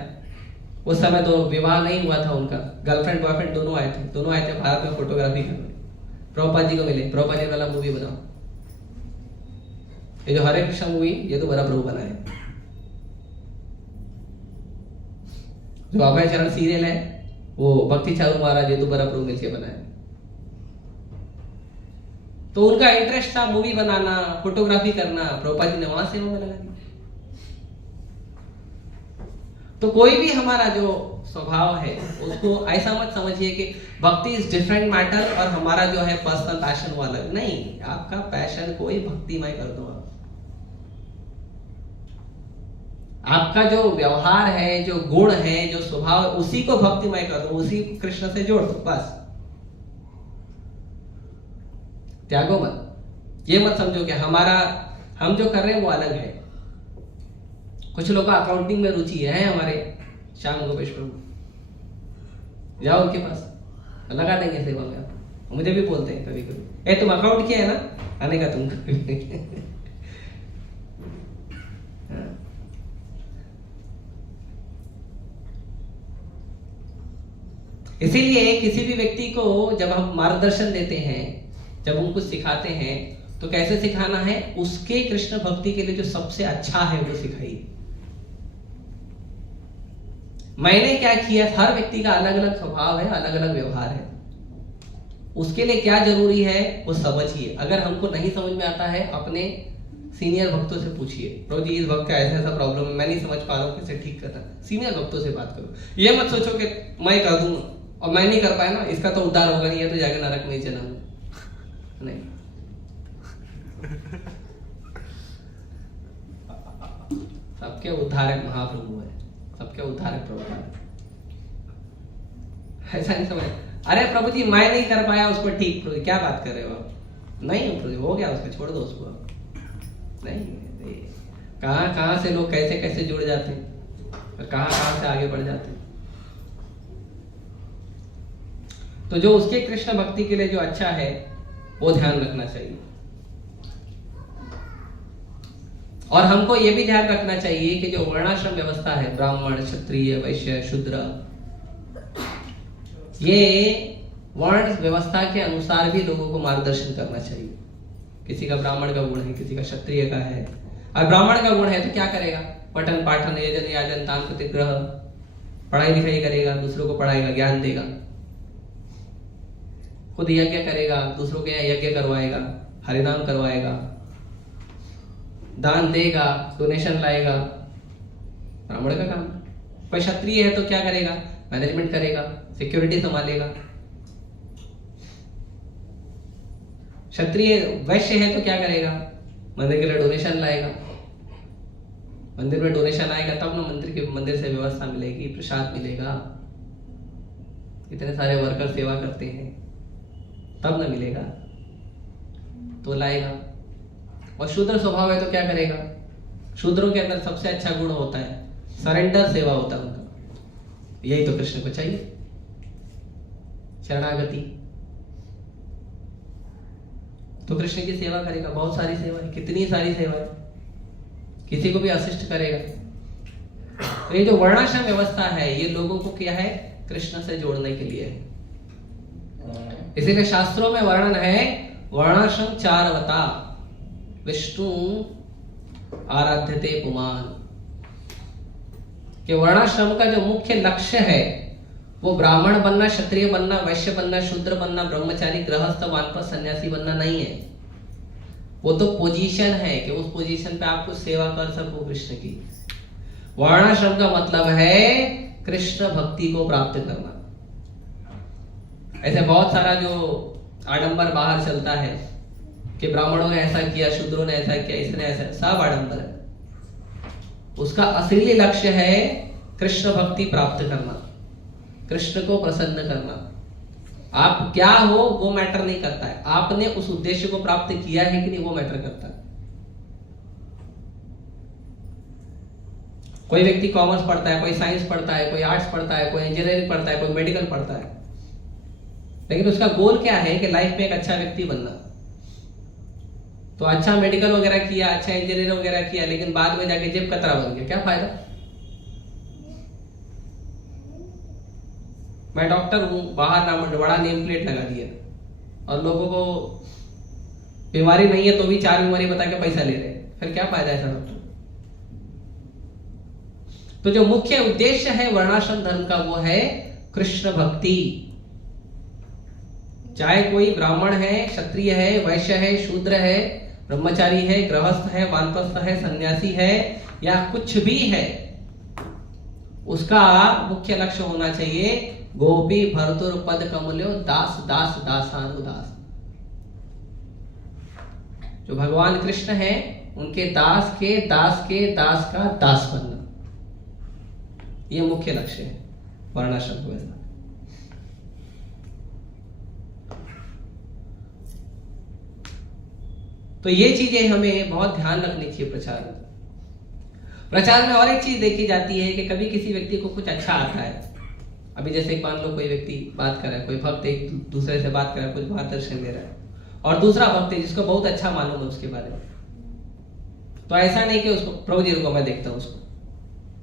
उस समय तो विवाह नहीं हुआ था उनका, गर्लफ्रेंड बॉयफ्रेंड दोनों आए थे भारत में फोटोग्राफी करने। प्रभुपाद जी को मिले, प्रभुपाद जी वाला मूवी बनाओ, ये जो हरे कृष्ण मूवी यदुवरा प्रभु बनाए, जो अभय चरण सीरियल है वो भक्ति चारू महाराज यदुवरा प्रभु मिलकर बनाए। तो उनका इंटरेस्ट था मूवी बनाना, फोटोग्राफी करना, प्रभुपाद जी ने वहां सेवा में लगा दी। तो कोई भी हमारा जो स्वभाव है उसको ऐसा मत समझिए कि भक्ति इज डिफरेंट मैटर और हमारा जो है पर्सनल पैशन वो अलग नहीं। आपका पैशन कोई भक्तिमय कर दो, आपका जो व्यवहार है, जो गुण है, जो स्वभाव है, उसी को भक्तिमय कर दो, उसी कृष्ण से जोड़ दो, बस। त्यागो मत, ये मत समझो कि हम जो कर रहे हैं वो अलग है। कुछ लोगों का अकाउंटिंग में रुचि है हमारे श्याम गोपेश प्रभु, जाओ उनके पास, लगा देंगे सेवा में आप। मुझे भी बोलते हैं कभी कभी, तुम अकाउंट किया है ना, आने का तुम। इसीलिए किसी भी व्यक्ति को जब हम मार्गदर्शन देते हैं, जब हम कुछ सिखाते हैं, तो कैसे सिखाना है, उसके कृष्ण भक्ति के लिए जो सबसे अच्छा है वो सिखाइए। मैंने क्या किया, हर व्यक्ति का अलग अलग स्वभाव है, अलग अलग व्यवहार है, उसके लिए क्या जरूरी है वो समझिए। अगर हमको नहीं समझ में आता है, अपने सीनियर भक्तों से पूछिए, प्रभु जी इस भक्त का ऐसा ऐसा प्रॉब्लम है, मैं नहीं समझ पा रहा हूँ, कैसे ठीक करना। सीनियर भक्तों से बात करो, ये मत सोचो कि मैं कर दूंगा और मैं नहीं कर पाया ना, इसका तो उद्धार होगा नहीं, है तो जाके नरक में जन्म नहीं। सबके उद्धारक महाप्रभु है, सबके उद्धारक प्रभु है। ऐसा नहीं समझ, अरे प्रभु जी मैं नहीं कर पाया उसको ठीक, प्रभु क्या बात कर रहे हो आप? नहीं प्रभु जी हो गया उसका, छोड़ दो उसको। नहीं, कहां कहां से लोग कैसे कैसे जुड़ जाते हैं और कहां कहां से आगे बढ़ जाते हैं। तो जो उसके कृष्ण भक्ति के लिए जो अच्छा है वो ध्यान रखना चाहिए। और हमको ये भी ध्यान रखना चाहिए कि जो वर्णाश्रम व्यवस्था है, ब्राह्मण, क्षत्रिय, वैश्य, शूद्र, ये वर्ण व्यवस्था के अनुसार भी लोगों को मार्गदर्शन करना चाहिए। किसी का ब्राह्मण का गुण है, किसी का क्षत्रिय का है। और ब्राह्मण का गुण है तो क्या करेगा? पठन पाठन यजन याजन तान प्रतिग्रह, पढ़ाई लिखाई करेगा, दूसरों को पढ़ाएगा, ज्ञान देगा, खुद यज्ञ करेगा, दूसरों के यहाँ यज्ञ करवाएगा, हरिनाम करवाएगा, दान देगा, डोनेशन लाएगा, ब्राह्मण का काम। कोई क्षत्रिय है तो क्या करेगा? मैनेजमेंट करेगा, सिक्योरिटी संभालेगा। क्षत्रिय वैश्य है तो क्या करेगा? मंदिर के लिए डोनेशन लाएगा, मंदिर में डोनेशन आएगा तब ना मंदिर से व्यवस्था मिलेगी, प्रसाद मिलेगा। इतने सारे वर्कर सेवा करते हैं तब ना मिलेगा, तो लाएगा। और शूद्र स्वभाव है तो क्या करेगा? शूद्रों के अंदर सबसे अच्छा गुण होता है सरेंडर सेवा होता है उनका। यही तो कृष्ण को चाहिए, शरणागति। तो कृष्ण की सेवा करेगा, बहुत सारी सेवा है, कितनी सारी सेवा है, किसी को भी असिस्ट करेगा। तो ये जो वर्णाश्रम व्यवस्था है ये लोगों को क्या है? कृष्ण से जोड़ने के लिए है। इसीलिए शास्त्रों में वर्णन है वर्णाश्रम चारवता विष्णु आराध्यते पुमान, कि वर्णाश्रम का जो मुख्य लक्ष्य है वो ब्राह्मण बनना, क्षत्रिय बनना, वैश्य बनना, शूद्र बनना, ब्रह्मचारी, गृहस्थ, वानप्रस्थ, सन्यासी बनना नहीं है। वो तो पोजीशन है कि उस पोजीशन पे आप कुछ सेवा कर सको कृष्ण की। वर्णाश्रम का मतलब है कृष्ण भक्ति को प्राप्त करना। ऐसे बहुत सारा जो आडंबर बाहर चलता है कि ब्राह्मणों ने ऐसा किया, शूद्रों ने ऐसा किया, इसने ऐसा, सब आडंबर है। उसका असली लक्ष्य है कृष्ण भक्ति प्राप्त करना, कृष्ण को प्रसन्न करना। आप क्या हो वो मैटर नहीं करता है, आपने उस उद्देश्य को प्राप्त किया है कि नहीं वो मैटर करता है। कोई व्यक्ति कॉमर्स पढ़ता है, कोई साइंस पढ़ता है, कोई आर्ट्स पढ़ता है, कोई इंजीनियरिंग पढ़ता है, कोई मेडिकल पढ़ता है, लेकिन उसका गोल क्या है कि लाइफ में एक अच्छा व्यक्ति बनना। तो अच्छा मेडिकल वगैरह किया, अच्छा इंजीनियर वगैरह किया, लेकिन बाद में जाके जेब कतरा बन गया, क्या फायदा? मैं डॉक्टर हूं, बाहर नाम बड़ा नेम प्लेट लगा दिया और लोगों को बीमारी नहीं है तो भी 4 बीमारी बता के पैसा ले रहे, फिर क्या फायदा ऐसा डॉक्टर? तो जो मुख्य उद्देश्य है वर्णाश्रम धर्म का वो है कृष्ण भक्ति। चाहे कोई ब्राह्मण है, क्षत्रिय है, वैश्य है, शूद्र है, ब्रह्मचारी है, गृहस्थ है, वानप्रस्थ है, सन्यासी है या कुछ भी है, उसका मुख्य लक्ष्य होना चाहिए गोपी भरतुर पद कमल्यो दास दास दासानुदास। जो भगवान कृष्ण है उनके दास के दास के दास का दास बनना, यह मुख्य लक्ष्य है वर्णाश्रम व्यवस्था। तो ये चीजें हमें बहुत ध्यान रखनी चाहिए प्रचार में। और एक चीज देखी जाती है कि कभी किसी व्यक्ति को कुछ अच्छा आता है, अभी जैसे मान लो कोई व्यक्ति बात कर रहा है, कोई भक्त एक दूसरे से बात कर रहा है, कुछ मार्गदर्शन दे रहा है, और दूसरा भक्त है जिसको बहुत अच्छा मालूम है उसके बारे में, तो ऐसा नहीं कि उसको प्रभु जी रुको मैं देखता हूं उसको,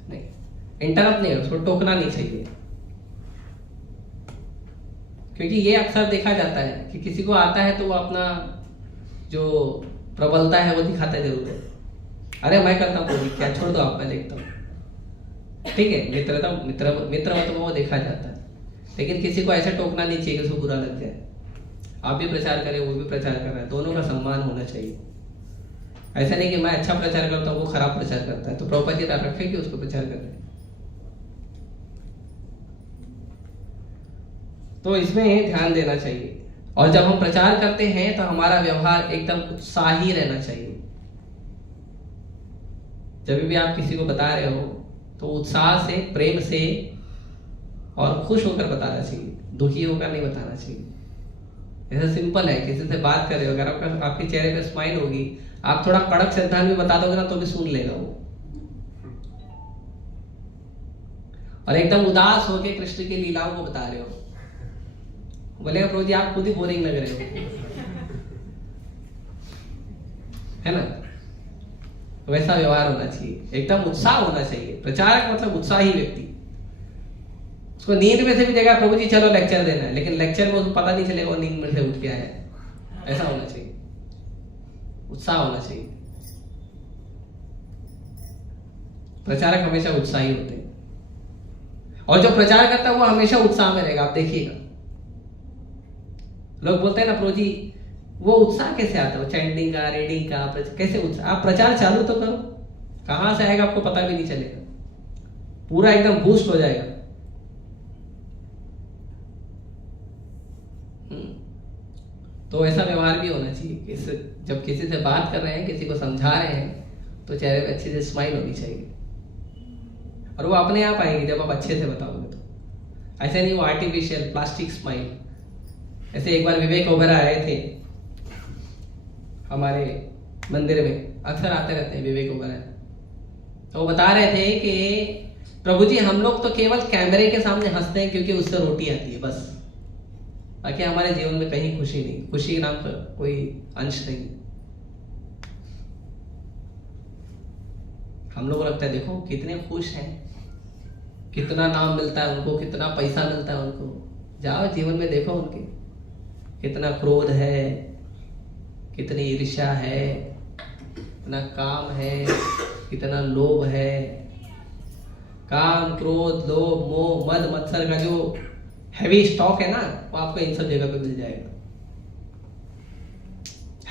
नहीं, इंटरप्ट नहीं, उसको टोकना नहीं चाहिए। क्योंकि ये अक्सर देखा जाता है कि किसी को आता है तो वो अपना जो प्रबलता है वो दिखाता जरूर है। अरे मैं करता हूँ प्रभु, क्या छोड़ दो आप, मैं देखता हूँ, ठीक है, मित्रवत में वो देखा जाता है। लेकिन किसी को ऐसा टोकना नहीं चाहिए कि उसको बुरा लग जाए। आप भी प्रचार करें, वो भी प्रचार कर रहा है, दोनों का सम्मान होना चाहिए। ऐसा नहीं कि मैं अच्छा प्रचार करता हूँ वो खराब प्रचार करता है तो प्रभुपाद जी रखे कि उसको प्रचार कर रहे हैं। तो इसमें ध्यान देना चाहिए। और जब हम प्रचार करते हैं तो हमारा व्यवहार एकदम उत्साही रहना चाहिए। जब भी आप किसी को बता रहे हो तो उत्साह से, प्रेम से और खुश होकर बताना चाहिए, दुखी होकर नहीं बताना चाहिए। ऐसा सिंपल है, किसी से बात कर रहे हो, अगर आपके चेहरे पे स्माइल होगी, आप थोड़ा कड़क सिद्धांत भी बता दोगे ना तो भी सुन लेगा वो। और एकदम उदास होके कृष्ण की लीलाओं को बता रहे हो, बोलेगा प्रभु जी आप खुद ही बोरिंग लग रहे हो, है ना। वैसा व्यवहार होना चाहिए, एकदम उत्साह होना चाहिए। प्रचारक मतलब उत्साही व्यक्ति। उसको नींद में से भी देगा प्रभु जी चलो लेक्चर देना है, लेकिन लेक्चर में उसको पता नहीं चलेगा वो नींद में से उठ गया है। ऐसा होना चाहिए, उत्साह होना चाहिए। प्रचारक हमेशा उत्साही होते हैं, और जो प्रचार करता है वो हमेशा उत्साह में रहेगा। आप देखिएगा, लोग बोलते हैं ना प्रभु जी वो उत्साह कैसे आता है, चैंटिंग का, रीडिंग का, कैसे उत्साह। आप प्रचार चालू तो करो, कहां से आएगा आपको पता भी नहीं चलेगा, पूरा एकदम बूस्ट हो जाएगा। तो ऐसा व्यवहार भी होना चाहिए कि जब किसी से बात कर रहे हैं, किसी को समझा रहे हैं, तो चेहरे पे अच्छी से स्माइल होनी चाहिए, और वो अपने आप आएगी जब आप अच्छे से बताओगे तो। ऐसे नहीं वो आर्टिफिशियल प्लास्टिक स्माइल। ऐसे एक बार विवेक वगैरह आए थे हमारे मंदिर में, अक्सर आते रहते हैं विवेक वगैरह। तो वो बता रहे थे कि प्रभु जी हम लोग तो केवल कैमरे के सामने हंसते हैं क्योंकि उससे रोटी आती है बस, बाकी हमारे जीवन में कहीं खुशी नहीं, खुशी नाम का कोई अंश नहीं। हम लोग को लगता है देखो कितने खुश हैं, कितना नाम मिलता है उनको, कितना पैसा मिलता है उनको। जाओ जीवन में देखो उनके कितना क्रोध है, कितनी ईर्ष्या है, कितना काम है, कितना लोभ है। काम, क्रोध, लोभ, मोह, मद, मत्सर का जो हैवी स्टॉक है ना, वो आपको इन सब जगह पे मिल जाएगा।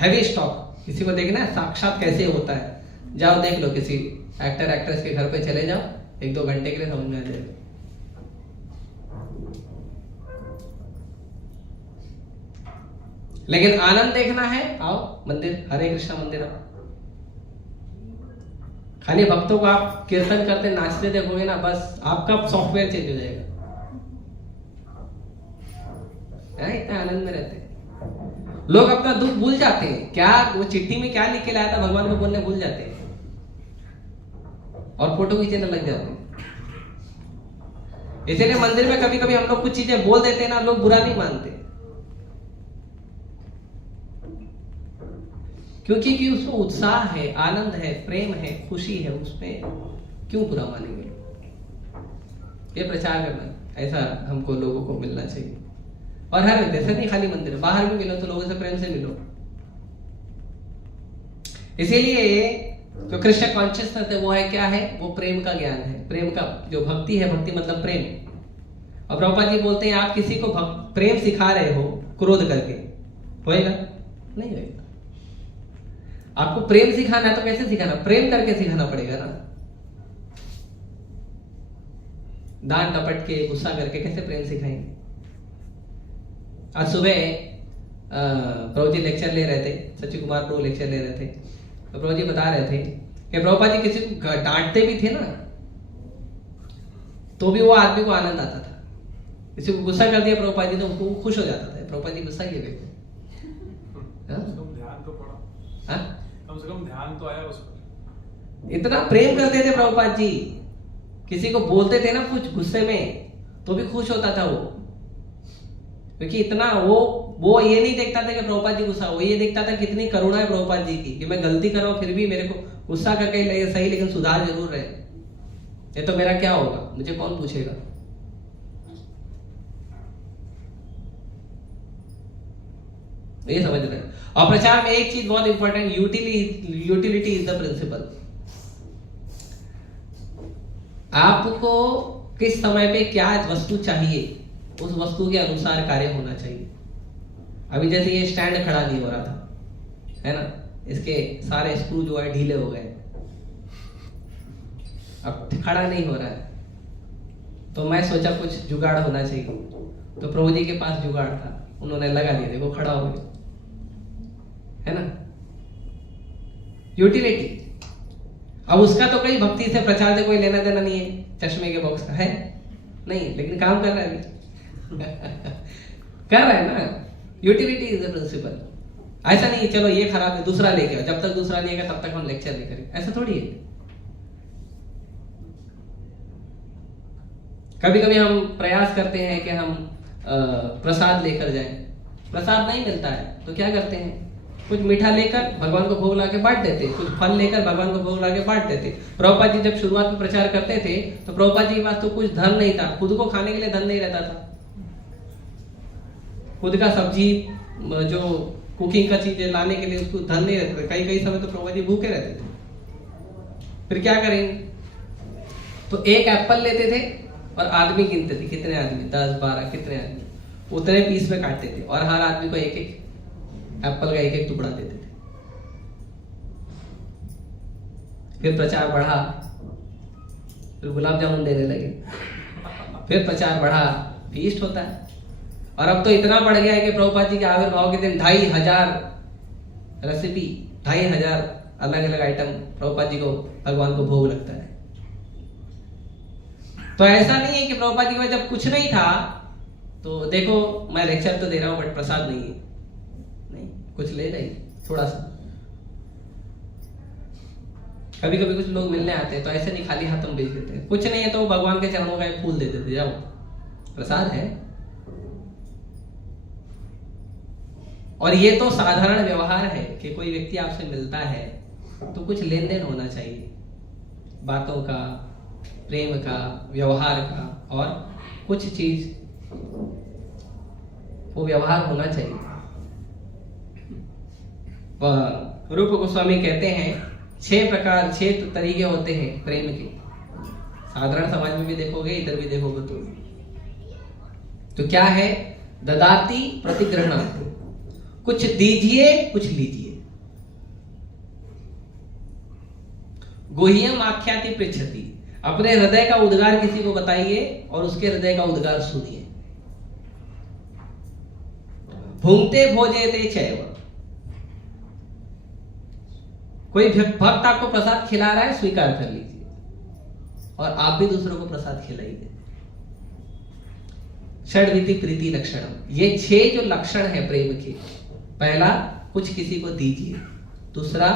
हैवी स्टॉक किसी को देखना है साक्षात कैसे होता है, जाओ देख लो, किसी एक्टर एक्ट्रेस के घर पे चले जाओ, 1-2 घंटे के लिए समझ में आ जाएगा। लेकिन आनंद देखना है, आओ मंदिर, हरे कृष्णा मंदिर आओ। खाली भक्तों को आप कीर्तन करते नाचते देखोगे ना, बस आपका सॉफ्टवेयर चेंज हो जाएगा। इतना आनंद में रहते हैं लोग, अपना दुख भूल जाते हैं। क्या वो चिट्ठी में क्या लिख के लाया था भगवान को बोलने भूल जाते हैं, और फोटो खींचने लग जाते हैं। इसलिए मंदिर में कभी कभी हम लोग कुछ चीजें बोल देते हैं ना, लोग बुरा नहीं मानते, क्योंकि उसमें उत्साह है, आनंद है, प्रेम है, खुशी है, उसमें क्यों बुरा मानेंगे। ये प्रचार करना, ऐसा हमको लोगों को मिलना चाहिए। और हर जैसे नहीं खाली मंदिर, बाहर भी मिलो तो लोगों से प्रेम से मिलो। इसीलिए जो कृष्ण कॉन्शियसनेस है वो है क्या है, वो प्रेम का ज्ञान है, प्रेम का जो भक्ति है, भक्ति मतलब प्रेम। और प्रभुपाद जी बोलते हैं आप किसी को प्रेम सिखा रहे हो क्रोध करके, होएगा नहीं होएगा। आपको प्रेम सिखाना है तो कैसे सिखाना, प्रेम करके सिखाना पड़ेगा ना। दान टपट के, गुस्सा करके कैसे प्रेम सिखाएंगे। आज सुबह प्रभु जी लेक्चर ले रहे थे, सचिव कुमार प्रभु लेक्चर ले रहे थे, तो प्रभु जी बता रहे थे कि प्रभुपाद जी किसी को डांटते भी थे ना, तो भी वो आदमी को आनंद आता था। किसी को गुस्सा कर दिया प्रभुपाद जी तो उनको खुश हो जाता था, प्रभुपाद जी गुस्सा किए थे। ध्यान तो पड़ा, कम से कम ध्यान तो आया उस पर। इतना प्रेम करते थे प्रभुपाद जी, किसी को बोलते थे ना कुछ गुस्से में तो भी खुश होता था वो, क्योंकि इतना वो ये नहीं देखता था कि प्रभुपाद जी गुस्सा, वो ये देखता था कितनी करुणा है प्रभुपाद जी की, कि मैं गलती कर रहा हूं फिर भी मेरे को गुस्सा करके सही, लेकिन सुधार जरूर रहे। ये तो मेरा क्या होगा, मुझे कौन पूछेगा। ये समझ रहे हैं। और प्रचार में एक चीज बहुत important, utility is the principle. आपको किस समय पे क्या वस्तु चाहिए, उस वस्तु के अनुसार कार्य होना चाहिए। अभी जैसे ये स्टैंड खड़ा नहीं हो रहा था, है ना, इसके सारे स्क्रू जो है ढीले हो गए, अब खड़ा नहीं हो रहा है, तो मैं सोचा कुछ जुगाड़ होना चाहिए। तो प्रभु जी के पास जुगाड़ था, उन्होंने लगा दिया, देखो खड़ा हो गया, है ना, यूटिलिटी। अब उसका तो कहीं भक्ति से प्रचार से कोई लेना देना नहीं है, चश्मे के बॉक्स का है नहीं, लेकिन काम कर रहा है अभी कर रहा है ना, यूटिलिटी इज द प्रिंसिपल। ऐसा नहीं चलो ये खराब है दूसरा लेके आओ, जब तक दूसरा नहीं आएगा तब तक हम लेक्चर नहीं करेंगे, ऐसा थोड़ी है। कभी कभी हम प्रयास करते हैं कि हम प्रसाद लेकर जाएं, प्रसाद नहीं मिलता है तो क्या करते हैं, कुछ मीठा लेकर भगवान को भोग लाके बांट देते, कुछ फल लेकर भगवान को भोग लाके बांट देते। प्रभुपाद जी जब शुरुआत में प्रचार करते थे तो प्रभुपाद जी के पास तो कुछ धन नहीं था, खुद को खाने के लिए धन नहीं रहता था, खुद का सब्जी जो कुकिंग का चीजें लाने के लिए उसको धन नहीं रहता था, कई कई समय तो प्रभुपाद जी भूखे रहते थे। फिर क्या करेंगे, तो एक एप्पल लेते थे और आदमी गिनते थे, कितने आदमी, 10 12 कितने आदमी, उतने पीस में काटते थे और हर आदमी को एक एक एप्पल का एक एक टुकड़ा देते थे। फिर प्रचार बढ़ा, फिर गुलाब जामुन देने लगे, फिर प्रचार बढ़ा, फीस्ट होता है। और अब तो इतना बढ़ गया है कि प्रभुपाद जी के आविर्भाव के दिन 2500 रेसिपी, 2500 अलग अलग आइटम प्रभुपाद जी को भगवान को भोग लगता है। तो ऐसा नहीं है कि प्रभुपाद जी के पास जब कुछ नहीं था तो देखो मैं लेक्चर तो दे रहा हूं बट प्रसाद नहीं है, नहीं कुछ ले रही थोड़ा सा। कभी कभी कुछ लोग मिलने आते हैं तो ऐसे नहीं खाली हाथ हम भेज देते हैं, कुछ नहीं है तो भगवान के चरणों का एक फूल दे देते, जाओ प्रसाद है। और ये तो साधारण व्यवहार है कि कोई व्यक्ति आपसे मिलता है तो कुछ लेन देन होना चाहिए, बातों का, प्रेम का, व्यवहार का, और कुछ चीज वो व्यवहार होना चाहिए। रूप गोस्वामी कहते हैं 6 तरीके होते हैं प्रेम के, साधारण समाज में भी देखोगे इधर भी देखोगे तो क्या है, ददाती प्रतिग्रहण, कुछ दीजिए कुछ लीजिए, गुह्यम आख्याति पृच्छति, अपने हृदय का उद्गार किसी को बताइए और उसके हृदय का उद्गार सुनिए। भुंगते भोजेते चैव, कोई भक्त आपको प्रसाद खिला रहा है स्वीकार कर लीजिए और आप भी दूसरों को प्रसाद खिलाइए। षड्विधि प्रीति लक्षणम, ये 6 जो लक्षण है प्रेम के, पहला कुछ किसी को दीजिए, दूसरा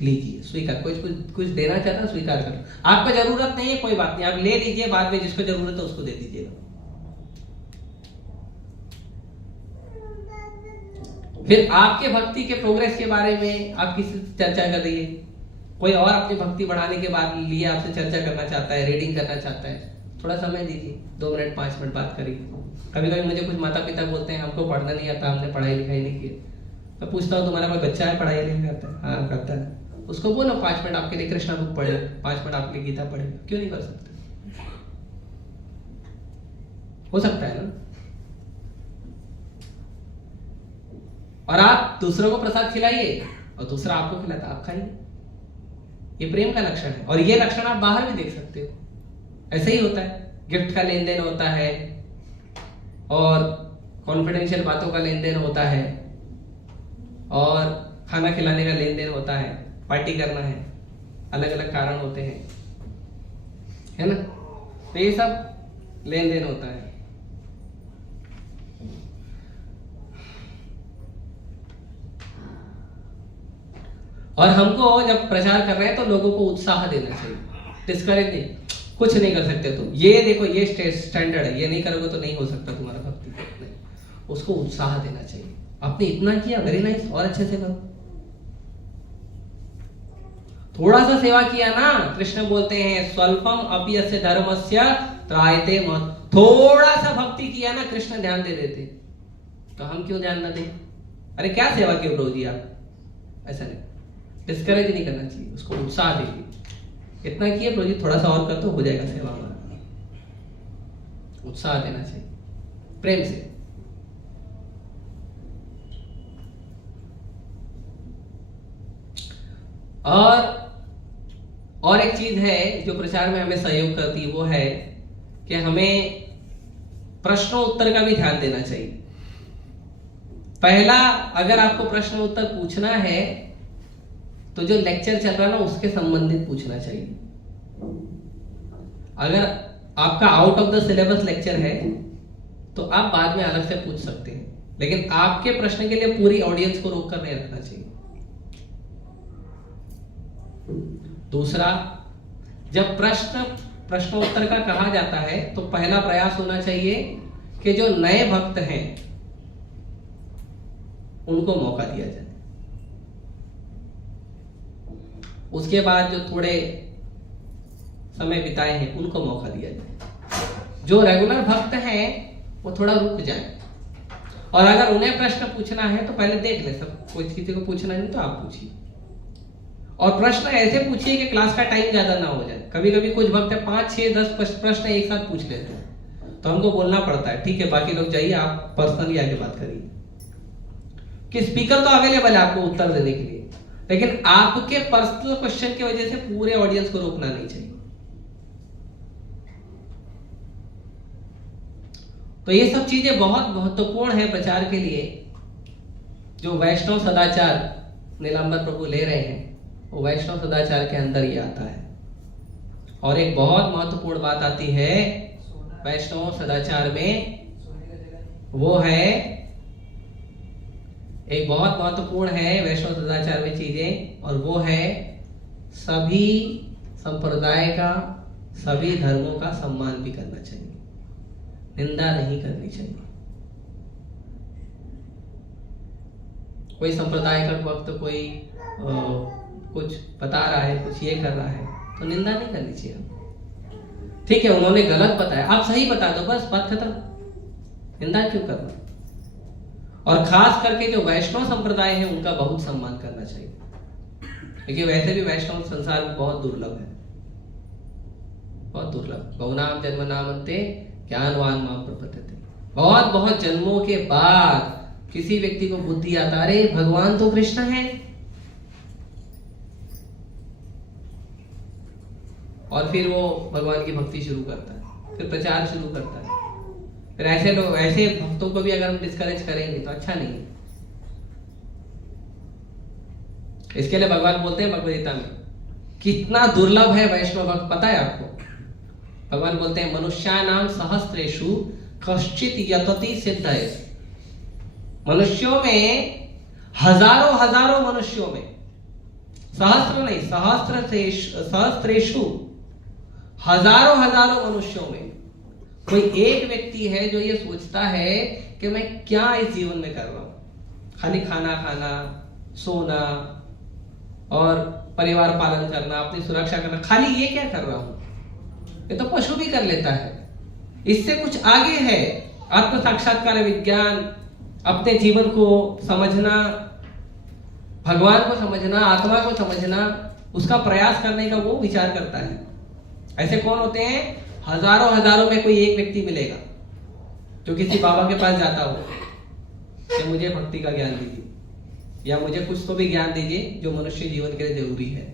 लीजिए, स्वीकार, कुछ देना चाहता है स्वीकार करो, आपको जरूरत नहीं है कोई बात नहीं, आप ले लीजिए, बाद में जिसको जरूरत है उसको दे दीजिएगा। फिर आपके भक्ति के प्रोग्रेस के बारे में आप किसी से चर्चा कर रही है, कोई और अपनी भक्ति बढ़ाने के बाद लिए आपसे चर्चा करना चाहता है, रीडिंग करना चाहता है, थोड़ा समय दीजिए, 2 मिनट 5 मिनट बात करिए। कभी कभी मुझे कुछ माता पिता बोलते हैं हमको पढ़ना नहीं आता, हमने पढ़ाई लिखाई नहीं की। मैं पूछता हूँ तुम्हारा कोई बच्चा है पढ़ाई नहीं करता है? हाँ करता है, उसको बोलो 5 मिनट आपके लिए कृष्णा बुक पढ़े, 5 मिनट आपके लिए गीता पढ़े, क्यों नहीं कर सकते? हो सकता है ना। और आप दूसरों को प्रसाद खिलाइए और दूसरा आपको खिलाता, आप खाइए, ये प्रेम का लक्षण है। और ये लक्षण आप बाहर भी देख सकते हो, ऐसे ही होता है, गिफ्ट का लेन देन होता है और कॉन्फिडेंशियल बातों का लेन देन होता है और खाना खिलाने का लेन देन होता है, पार्टी करना है, अलग अलग कारण होते हैं, है ना। तो ये सब लेन देन होता है। और हमको जब प्रचार कर रहे हैं तो लोगों को उत्साह देना चाहिए, डिस्करेज नहीं, कुछ नहीं कर सकते तुम, ये देखो ये स्टैंडर्ड है, ये नहीं करोगे तो नहीं हो सकता तुम्हारा भक्ति, नहीं, उसको उत्साह देना चाहिए। आपने इतना किया, वेरी नाइस, और अच्छे से करो। थोड़ा सा सेवा किया ना, कृष्ण बोलते हैं स्वल्पम अपयस्य धर्मस्य त्रायते मत, थोड़ा सा भक्ति किया ना कृष्ण ध्यान दे देते, तो हम क्यों ध्यान ना दें? अरे क्या सेवा की प्रभु जी आप, ऐसा नहीं, डिस्करेज नहीं करना चाहिए, उसको उत्साह दीजिए। इतना किए प्रभु जी, थोड़ा सा और कर तो हो जाएगा सेवा हमारा, उत्साह देना चाहिए प्रेम से। और एक चीज है जो प्रचार में हमें सहयोग करती है, वो है कि हमें प्रश्नोत्तर का भी ध्यान देना चाहिए। पहला, अगर आपको प्रश्न उत्तर पूछना है तो जो लेक्चर चल रहा है ना उसके संबंधित पूछना चाहिए। अगर आपका out of the syllabus lecture है तो आप बाद में अलग से पूछ सकते हैं, लेकिन आपके प्रश्न के लिए पूरी ऑडियंस को रोक कर नहीं रखना चाहिए। दूसरा, जब प्रश्नोत्तर का कहा जाता है तो पहला प्रयास होना चाहिए कि जो नए भक्त हैं उनको मौका दिया जाए। उसके बाद जो थोड़े समय बिताए हैं उनको मौका दिया जाए। जो रेगुलर भक्त हैं वो थोड़ा रुक जाए, और अगर उन्हें प्रश्न पूछना है तो पहले देख ले, सब कोई किसी को पूछना नहीं तो आप पूछिए, और प्रश्न ऐसे पूछिए कि क्लास का टाइम ज्यादा ना हो जाए। कभी कभी कुछ भक्त 5, 6, 10 प्रश्न एक साथ पूछ लेते हैं तो हमको बोलना पड़ता है ठीक है बाकी लोग जाइए, आप पर्सनली आगे बात करिए, कि स्पीकर तो अवेलेबल है आपको उत्तर देने के लिए, लेकिन आपके पर्सनल क्वेश्चन की वजह से पूरे ऑडियंस को रोकना नहीं चाहिए। तो ये सब चीजें बहुत महत्वपूर्ण है प्रचार के लिए। जो वैष्णव सदाचार नीलांबर प्रभु ले रहे हैं वो वैष्णव सदाचार के अंदर ही आता है। और एक बहुत महत्वपूर्ण बात आती है वैष्णव सदाचार में, वो है एक बहुत महत्वपूर्ण है वैष्णव सदाचार में चीजें, और वो है सभी संप्रदाय का, सभी धर्मों का सम्मान भी करना चाहिए, निंदा नहीं करनी चाहिए। कोई संप्रदाय का वक्त कोई कुछ बता रहा है, कुछ ये कर रहा है तो निंदा नहीं करनी चाहिए। ठीक है उन्होंने गलत बताया, आप सही बता दो, बस बात खत्म, निंदा क्यों करना। और खास करके जो वैष्णव संप्रदाय है उनका बहुत सम्मान करना चाहिए, क्योंकि वैसे भी वैष्णव संसार में बहुत दुर्लभ है, बहुत दुर्लभ। बहुनाम जन्म नामन्ते ज्ञानवान मां प्रपद्यते। बहुत बहुत जन्मों के बाद किसी व्यक्ति को बुद्धि आता, अरे भगवान तो कृष्ण है, और फिर वो भगवान की भक्ति शुरू करता है, फिर प्रचार शुरू करता है। फिर ऐसे लोग, ऐसे भक्तों को भी अगर हम डिस्करेज करेंगे तो अच्छा नहीं है। इसके लिए भगवान बोलते हैं भगवद गीता में, कितना दुर्लभ है वैष्णव भक्त, पता है आपको? भगवान बोलते हैं मनुष्यानाम सहस्रेषु कश्चित यतति सिद्धये। मनुष्यों में हजारों हजारों मनुष्यों में, सहस्त्र नहीं, सहस्रेषु हजारों हजारों मनुष्यों में कोई एक व्यक्ति है जो ये सोचता है कि मैं क्या इस जीवन में कर रहा हूं, खाली खाना खाना, सोना और परिवार पालन करना, अपनी सुरक्षा करना, खाली ये क्या कर रहा हूं, ये तो पशु भी कर लेता है। इससे कुछ आगे है आत्म साक्षात्कार विज्ञान, अपने जीवन को समझना, भगवान को समझना, आत्मा को समझना, उसका प्रयास करने का वो विचार करता है। ऐसे कौन होते हैं? हजारों हजारों में कोई एक व्यक्ति मिलेगा जो किसी बाबा के पास जाता हो कि मुझे भक्ति का ज्ञान दीजिए, या मुझे कुछ तो भी ज्ञान दीजिए जो मनुष्य जीवन के लिए जरूरी है।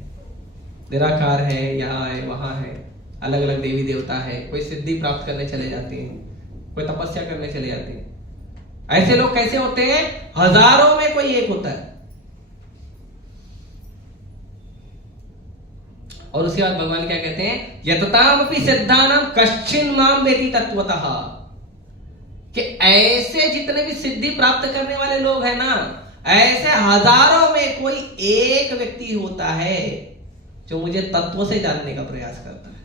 निराकार है, यहाँ है, वहां है, अलग अलग देवी देवता है, कोई सिद्धि प्राप्त करने चले जाते हैं, कोई तपस्या करने चले जाते हैं। ऐसे लोग कैसे होते हैं? हजारों में कोई एक होता है। और उसके बाद भगवान क्या कहते हैं? यततामपि सिद्धानाम कश्चिन माम वेति तत्वतः, कि ऐसे जितने भी सिद्धि प्राप्त करने वाले लोग हैं ना, ऐसे हजारों में कोई एक व्यक्ति होता है जो मुझे तत्व से जानने का प्रयास करता है।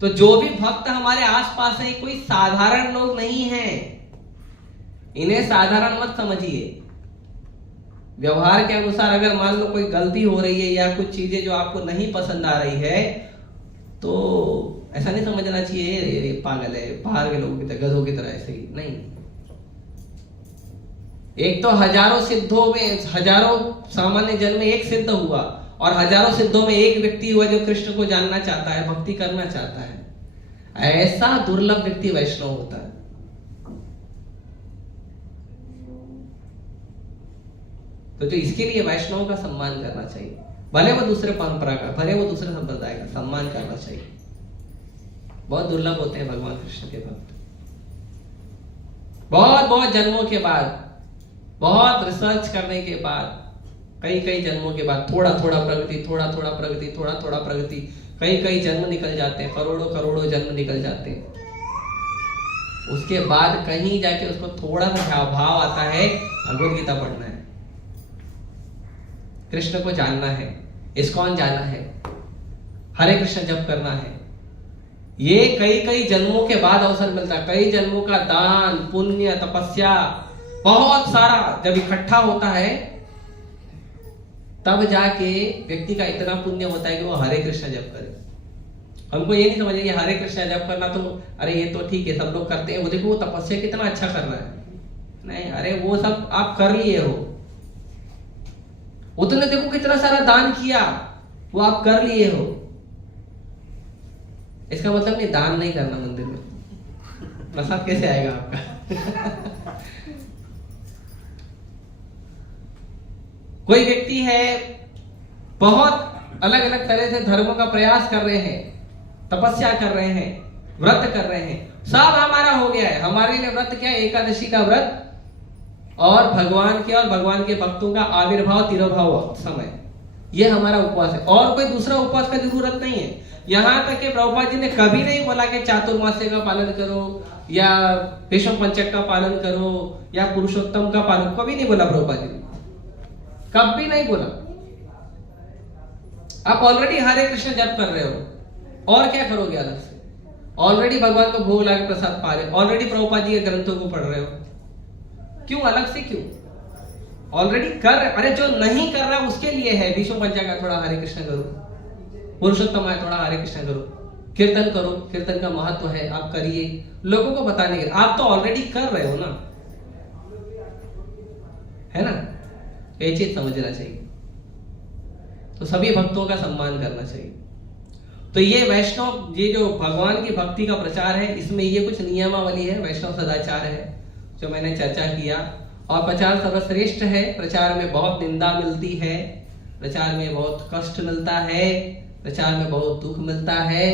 तो जो भी भक्त हमारे आसपास है कोई साधारण लोग नहीं हैं, इन्हें साधारण मत समझिए। व्यवहार के अनुसार अगर मान लो कोई गलती हो रही है या कुछ चीजें जो आपको नहीं पसंद आ रही है, तो ऐसा नहीं समझना चाहिए ये पागल है, बाहर के लोगों की तरह, गधों की तरह, ऐसे ही नहीं। एक तो हजारों सिद्धों में, हजारों सामान्य जन्म में एक सिद्ध हुआ, और हजारों सिद्धों में एक व्यक्ति हुआ जो कृष्ण को जानना चाहता है, भक्ति करना चाहता है। ऐसा दुर्लभ व्यक्ति वैष्णव होता है। तो जो इसके लिए वैष्णव का सम्मान करना चाहिए, भले वो दूसरे परंपरा का, भले वो दूसरे संप्रदाय का, सम्मान करना चाहिए। बहुत दुर्लभ होते हैं भगवान कृष्ण के भक्त। बहुत बहुत जन्मों के बाद, बहुत रिसर्च करने के बाद, कई कई जन्मों के बाद, थोड़ा थोड़ा प्रगति, थोड़ा थोड़ा प्रगति, थोड़ा थोड़ा प्रगति, कई कई जन्म निकल जाते हैं, करोड़ों करोड़ों जन्म निकल जाते हैं। उसके बाद कहीं जाके उसको थोड़ा सा भाव आता है, भगवद गीता पढ़ना है, कृष्ण को जानना है, इस्कॉन जाना है, हरे कृष्ण जप करना है। ये कई कई जन्मों के बाद अवसर मिलता है। कई जन्मों का दान, पुण्य, तपस्या, बहुत सारा जब इकट्ठा होता है, तब जाके व्यक्ति का इतना पुण्य होता है कि वो हरे कृष्ण जप करे। हमको ये नहीं समझे कि हरे कृष्ण जप करना तो अरे ये तो ठीक है, सब लोग करते हैं, वो देखो वो तपस्या कितना अच्छा कर रहा है। नहीं, अरे वो सब आप कर लिए हो, उतने देखो कितना सारा दान किया, वो आप कर लिए हो। इसका मतलब नहीं दान नहीं करना मंदिर में, प्रसाद कैसे आएगा आपका? कोई व्यक्ति है, बहुत अलग अलग तरह से धर्मों का प्रयास कर रहे हैं, तपस्या कर रहे हैं, व्रत कर रहे हैं, सब हमारा हो गया है। हमारे लिए व्रत क्या है? एकादशी का व्रत और भगवान के और भगवान के भक्तों का आविर्भाव तिरोभाव समय, ये हमारा उपवास है। और कोई दूसरा उपवास का जरूरत नहीं है। यहां तक कि प्रभुपाद जी ने कभी नहीं बोला कि चातुर्मास्य का पालन करो या विष्णु पंचक का पालन करो या पुरुषोत्तम का पालन, कभी नहीं बोला प्रभुपाद जी ने, कभी नहीं बोला। आप ऑलरेडी हरे कृष्ण जप कर रहे हो, और क्या करोगे अलग से? ऑलरेडी भगवान को भोग लाके प्रसाद पा रहे हो, ऑलरेडी प्रभुपाद जी के ग्रंथों को पढ़ रहे हो, क्यों अलग से क्यों? ऑलरेडी कर। अरे जो नहीं कर रहा उसके लिए है, विष्णु पंचक का थोड़ा हरे कृष्ण करो, पुरुषोत्तम है थोड़ा हरे कृष्ण करो, कीर्तन करो, कीर्तन का महत्व है, आप करिए, लोगों को बताने के। आप तो ऑलरेडी कर रहे हो ना, है ना? ये चीज समझना चाहिए। तो सभी भक्तों का सम्मान करना चाहिए। तो ये वैष्णव, ये जो भगवान की भक्ति का प्रचार है, इसमें ये कुछ नियमावली है, वैष्णव सदाचार है जो मैंने चर्चा किया। और प्रचार सर्वश्रेष्ठ है। प्रचार में बहुत निंदा मिलती है, प्रचार में बहुत कष्ट मिलता है, प्रचार में बहुत दुख मिलता है,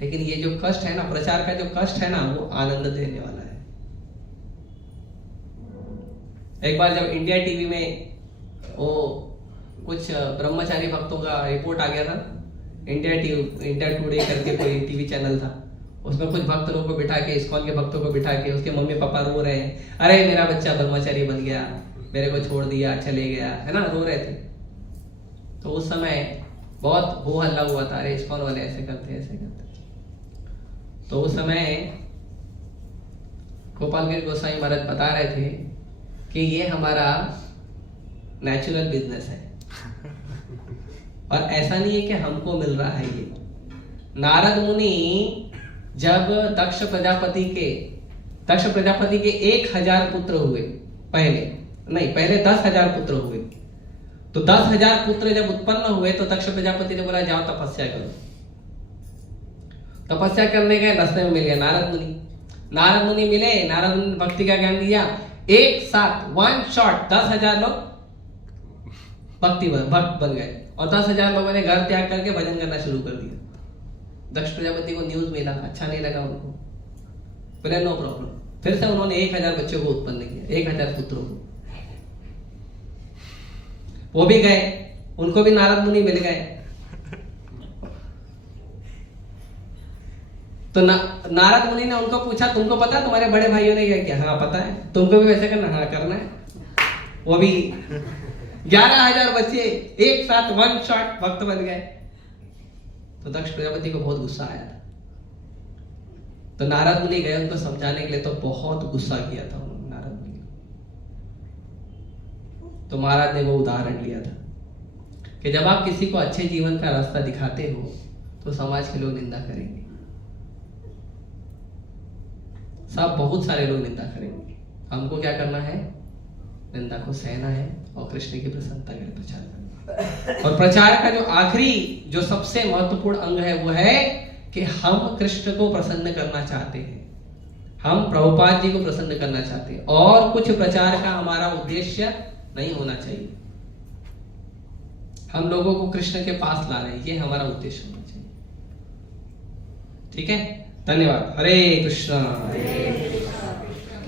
लेकिन ये जो कष्ट है ना, प्रचार का जो कष्ट है ना, वो आनंद देने वाला है। एक बार जब इंडिया टीवी में वो कुछ ब्रह्मचारी भक्तों का रिपोर्ट आ गया था, इंडिया टुडे करके कोई टीवी चैनल था, उसमें कुछ भक्त लोगों को बिठा के, इस्कॉन के भक्तों को बिठा के, उसके मम्मी पापा रो रहे हैं, अरे मेरा बच्चा ब्रह्मचारी बन गया, मेरे को छोड़ दिया, चले गया, है ना, रो रहे थे। तो उस समय बहुत हो हल्ला हुआ था, अरे इस्कॉन वाले ऐसे करते ऐसे करते। तो उस समय गोपालगिरी गोसाई महाराज बता रहे थे कि ये हमारा नेचुरल बिजनेस है, और ऐसा नहीं है कि हमको मिल रहा है ये। नारद मुनि जब दक्ष प्रजापति के 1000 पुत्र हुए, पहले 10,000 पुत्र हुए, तो 10,000 पुत्र जब उत्पन्न हुए तो दक्ष प्रजापति ने बोला जाओ तपस्या करो। तपस्या करने गए, रास्ते में मिल गए नारद मुनि मिले, नारद मुनि भक्ति का ज्ञान दिया, एक साथ 1 शॉट 10,000 लोग भक्त बन गए, और 10,000 लोगों ने घर त्याग करके भजन करना शुरू कर दिया। दक्ष प्रजापति को न्यूज मिला, अच्छा नहीं लगा उनको, बोले नो प्रॉब्लम। फिर से उन्होंने 1000 बच्चों को उत्पन्न किया, 1000 पुत्रों को। वो भी गए, उनको भी नारद मुनि मिल गए। तो नारद मुनि ने उनको पूछा, तुमको पता तुम्हारे बड़े भाइयों ने क्या किया? हाँ पता है। तुमको भी वैसे करना? हाँ करना है। वो भी 11,000 बच्चे एक साथ 1 शॉट भक्त बन गए। तो दक्ष प्रजापति को बहुत गुस्सा आया था। तो नारद मुनि गए उनको समझाने के लिए, तो बहुत गुस्सा किया था उन्होंने नारद मुनि। तो महाराज ने वो उदाहरण लिया था कि जब आप किसी को अच्छे जीवन का रास्ता दिखाते हो तो समाज के लोग निंदा करेंगे, सब बहुत सारे लोग निंदा करेंगे। हमको क्या करना है? निंदा को सहना है और कृष्ण की प्रसन्नता के लिए प्रचार करना। और प्रचार का जो आखिरी, जो सबसे महत्वपूर्ण अंग है, वो है कि हम कृष्ण को प्रसन्न करना चाहते हैं, हम प्रभुपाद जी को प्रसन्न करना चाहते हैं, और कुछ प्रचार का हमारा उद्देश्य नहीं होना चाहिए। हम लोगों को कृष्ण के पास ला रहे हैं, ये हमारा उद्देश्य होना चाहिए। ठीक है, धन्यवाद। हरे कृष्णा।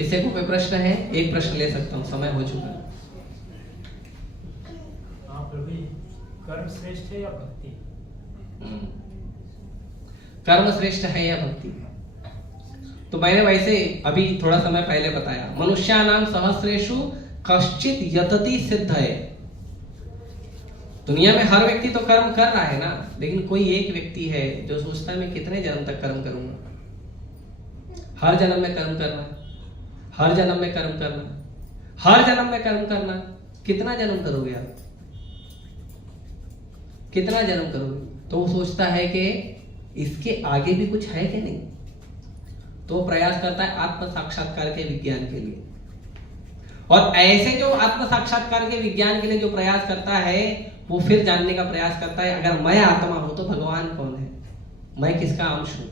किसी को कोई प्रश्न है? एक प्रश्न ले सकता हूँ, समय हो चुका है। हाँ प्रभु जी, कर्म श्रेष्ठ है या भक्ति? कर्म श्रेष्ठ है या भक्ति? तो मैंने वैसे अभी थोड़ा समय पहले बताया, मनुष्यानाम सहस्रेषु कश्चित यतति सिद्ध है। दुनिया में हर व्यक्ति तो कर्म कर रहा है ना, लेकिन कोई एक व्यक्ति है जो सोचता है मैं कितने जन्म तक कर्म करूंगा। हर जन्म में कर्म करना, हर जन्म में कर्म करना, हर जन्म में कर्म करना। कितना जन्म करोगे आप? कितना जन्म करोगे? तो वो सोचता है कि इसके आगे भी कुछ है कि नहीं, तो वो प्रयास करता है आत्म साक्षात्कार के विज्ञान के लिए। और ऐसे जो आत्म साक्षात्कार के विज्ञान के लिए जो प्रयास करता है, वो फिर जानने का प्रयास करता है अगर मैं आत्मा हूं तो भगवान कौन है, मैं किसका अंश हूं।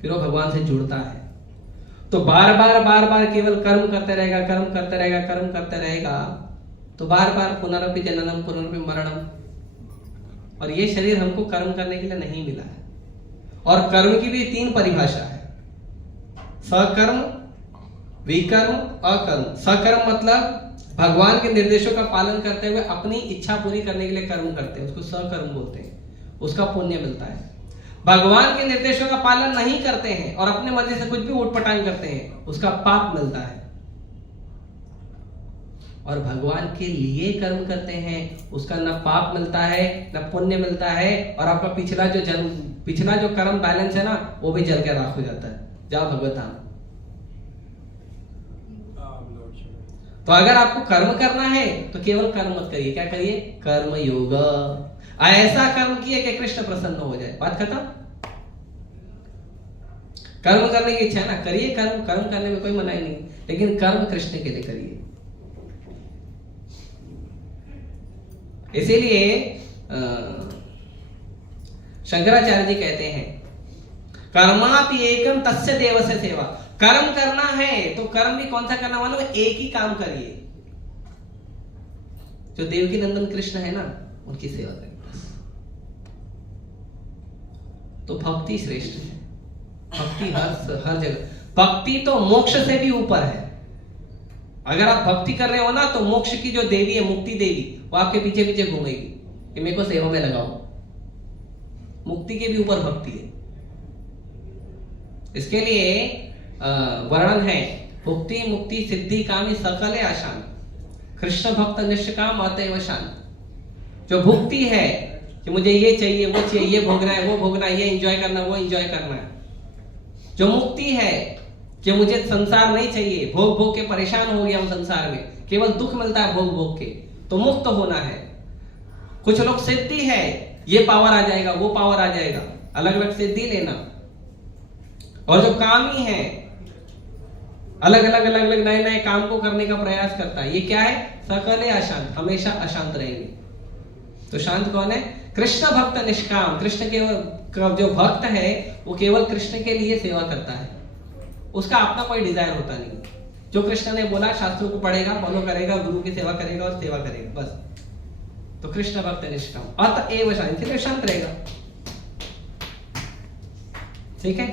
फिर वो भगवान से जुड़ता है। तो बार बार केवल कर्म करते रहेगा, कर्म करते रहेगा, कर्म करते रहेगा, तो बार बार पुनरपि जननम पुनरपि मरणम। और ये शरीर हमको कर्म करने के लिए नहीं मिला है। और कर्म की भी 3 परिभाषा है, सकर्म, विकर्म, अकर्म। सकर्म मतलब भगवान के निर्देशों का पालन करते हुए अपनी इच्छा पूरी करने के लिए कर्म करते हैं, उसको सकर्म बोलते हैं, उसका पुण्य मिलता है। भगवान के निर्देशों का पालन नहीं करते हैं और अपने मर्जी से कुछ भी उठपटांग करते हैं, उसका पाप मिलता है। और भगवान के लिए कर्म करते हैं, उसका न पाप मिलता है न पुण्य मिलता है, और आपका पिछला जो कर्म बैलेंस है ना, वो भी जल के राख हो जाता है। जाओ भगवत धाम। तो अगर आपको कर्म करना है तो केवल कर्म मत करिए, क्या करिए? कर्म योग। ऐसा कर्म किए कि कृष्ण प्रसन्न हो जाए, बात खत्म। कर्म करने की इच्छा है ना, करिए कर्म, कर्म करने में कोई मनाही नहीं, लेकिन कर्म कृष्ण के लिए करिए। इसीलिए शंकराचार्य जी कहते हैं, कर्मापि एकम तस्य देवस्य सेवा। कर्म करना है तो कर्म भी कौन सा करना, मानो एक ही काम करिए। जो देवकी नंदन कृष्ण है ना, उनकी सेवा करिए। तो भक्ति श्रेष्ठ है। भक्ति हर जगह, भक्ति तो मोक्ष से भी ऊपर है। अगर आप भक्ति कर रहे हो ना, तो मोक्ष की जो देवी है, मुक्ति देवी, वो आपके पीछे पीछे घूमेगी कि मेरे को सेवा में लगाओ। मुक्ति के भी ऊपर भक्ति है। इसके लिए वर्णन है, भुक्ति मुक्ति सिद्धि कामी सकले आशान, कृष्ण भक्त निष्काम अतएव शांत। जो भुक्ति है कि मुझे ये चाहिए, वो चाहिए, ये भोगना है, वो भोगना है, ये एंजॉय करना, वो एंजॉय करना है। जो मुक्ति है कि मुझे संसार नहीं चाहिए, भोग भोग के परेशान हो गया हूं संसार में, केवल दुख मिलता है भोग भोग के, तो मुक्त होना है। कुछ लोग सिद्धि है, ये पावर आ जाएगा, वो पावर आ जाएगा, अलग अलग सिद्धि लेना। और जो कामी है, अलग अलग नए नए काम को करने का प्रयास करता है, ये क्या है? सकले अशांत, हमेशा अशांत रहेंगे। तो शांत कौन है? कृष्ण भक्त निष्काम। कृष्ण के जो भक्त है, वो केवल कृष्ण के लिए सेवा करता है, उसका अपना कोई डिजायर होता नहीं। जो कृष्ण ने बोला, शास्त्रों को पढ़ेगा, फॉलो करेगा, गुरु की सेवा करेगा और सेवा करेगा, बस। तो कृष्ण भक्त निष्काम अतएव शांत, इसलिए शांत रहेगा। ठीक है,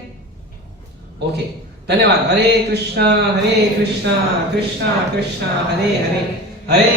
ओके, धन्यवाद। हरे कृष्णा कृष्णा कृष्णा हरे हरे, हरे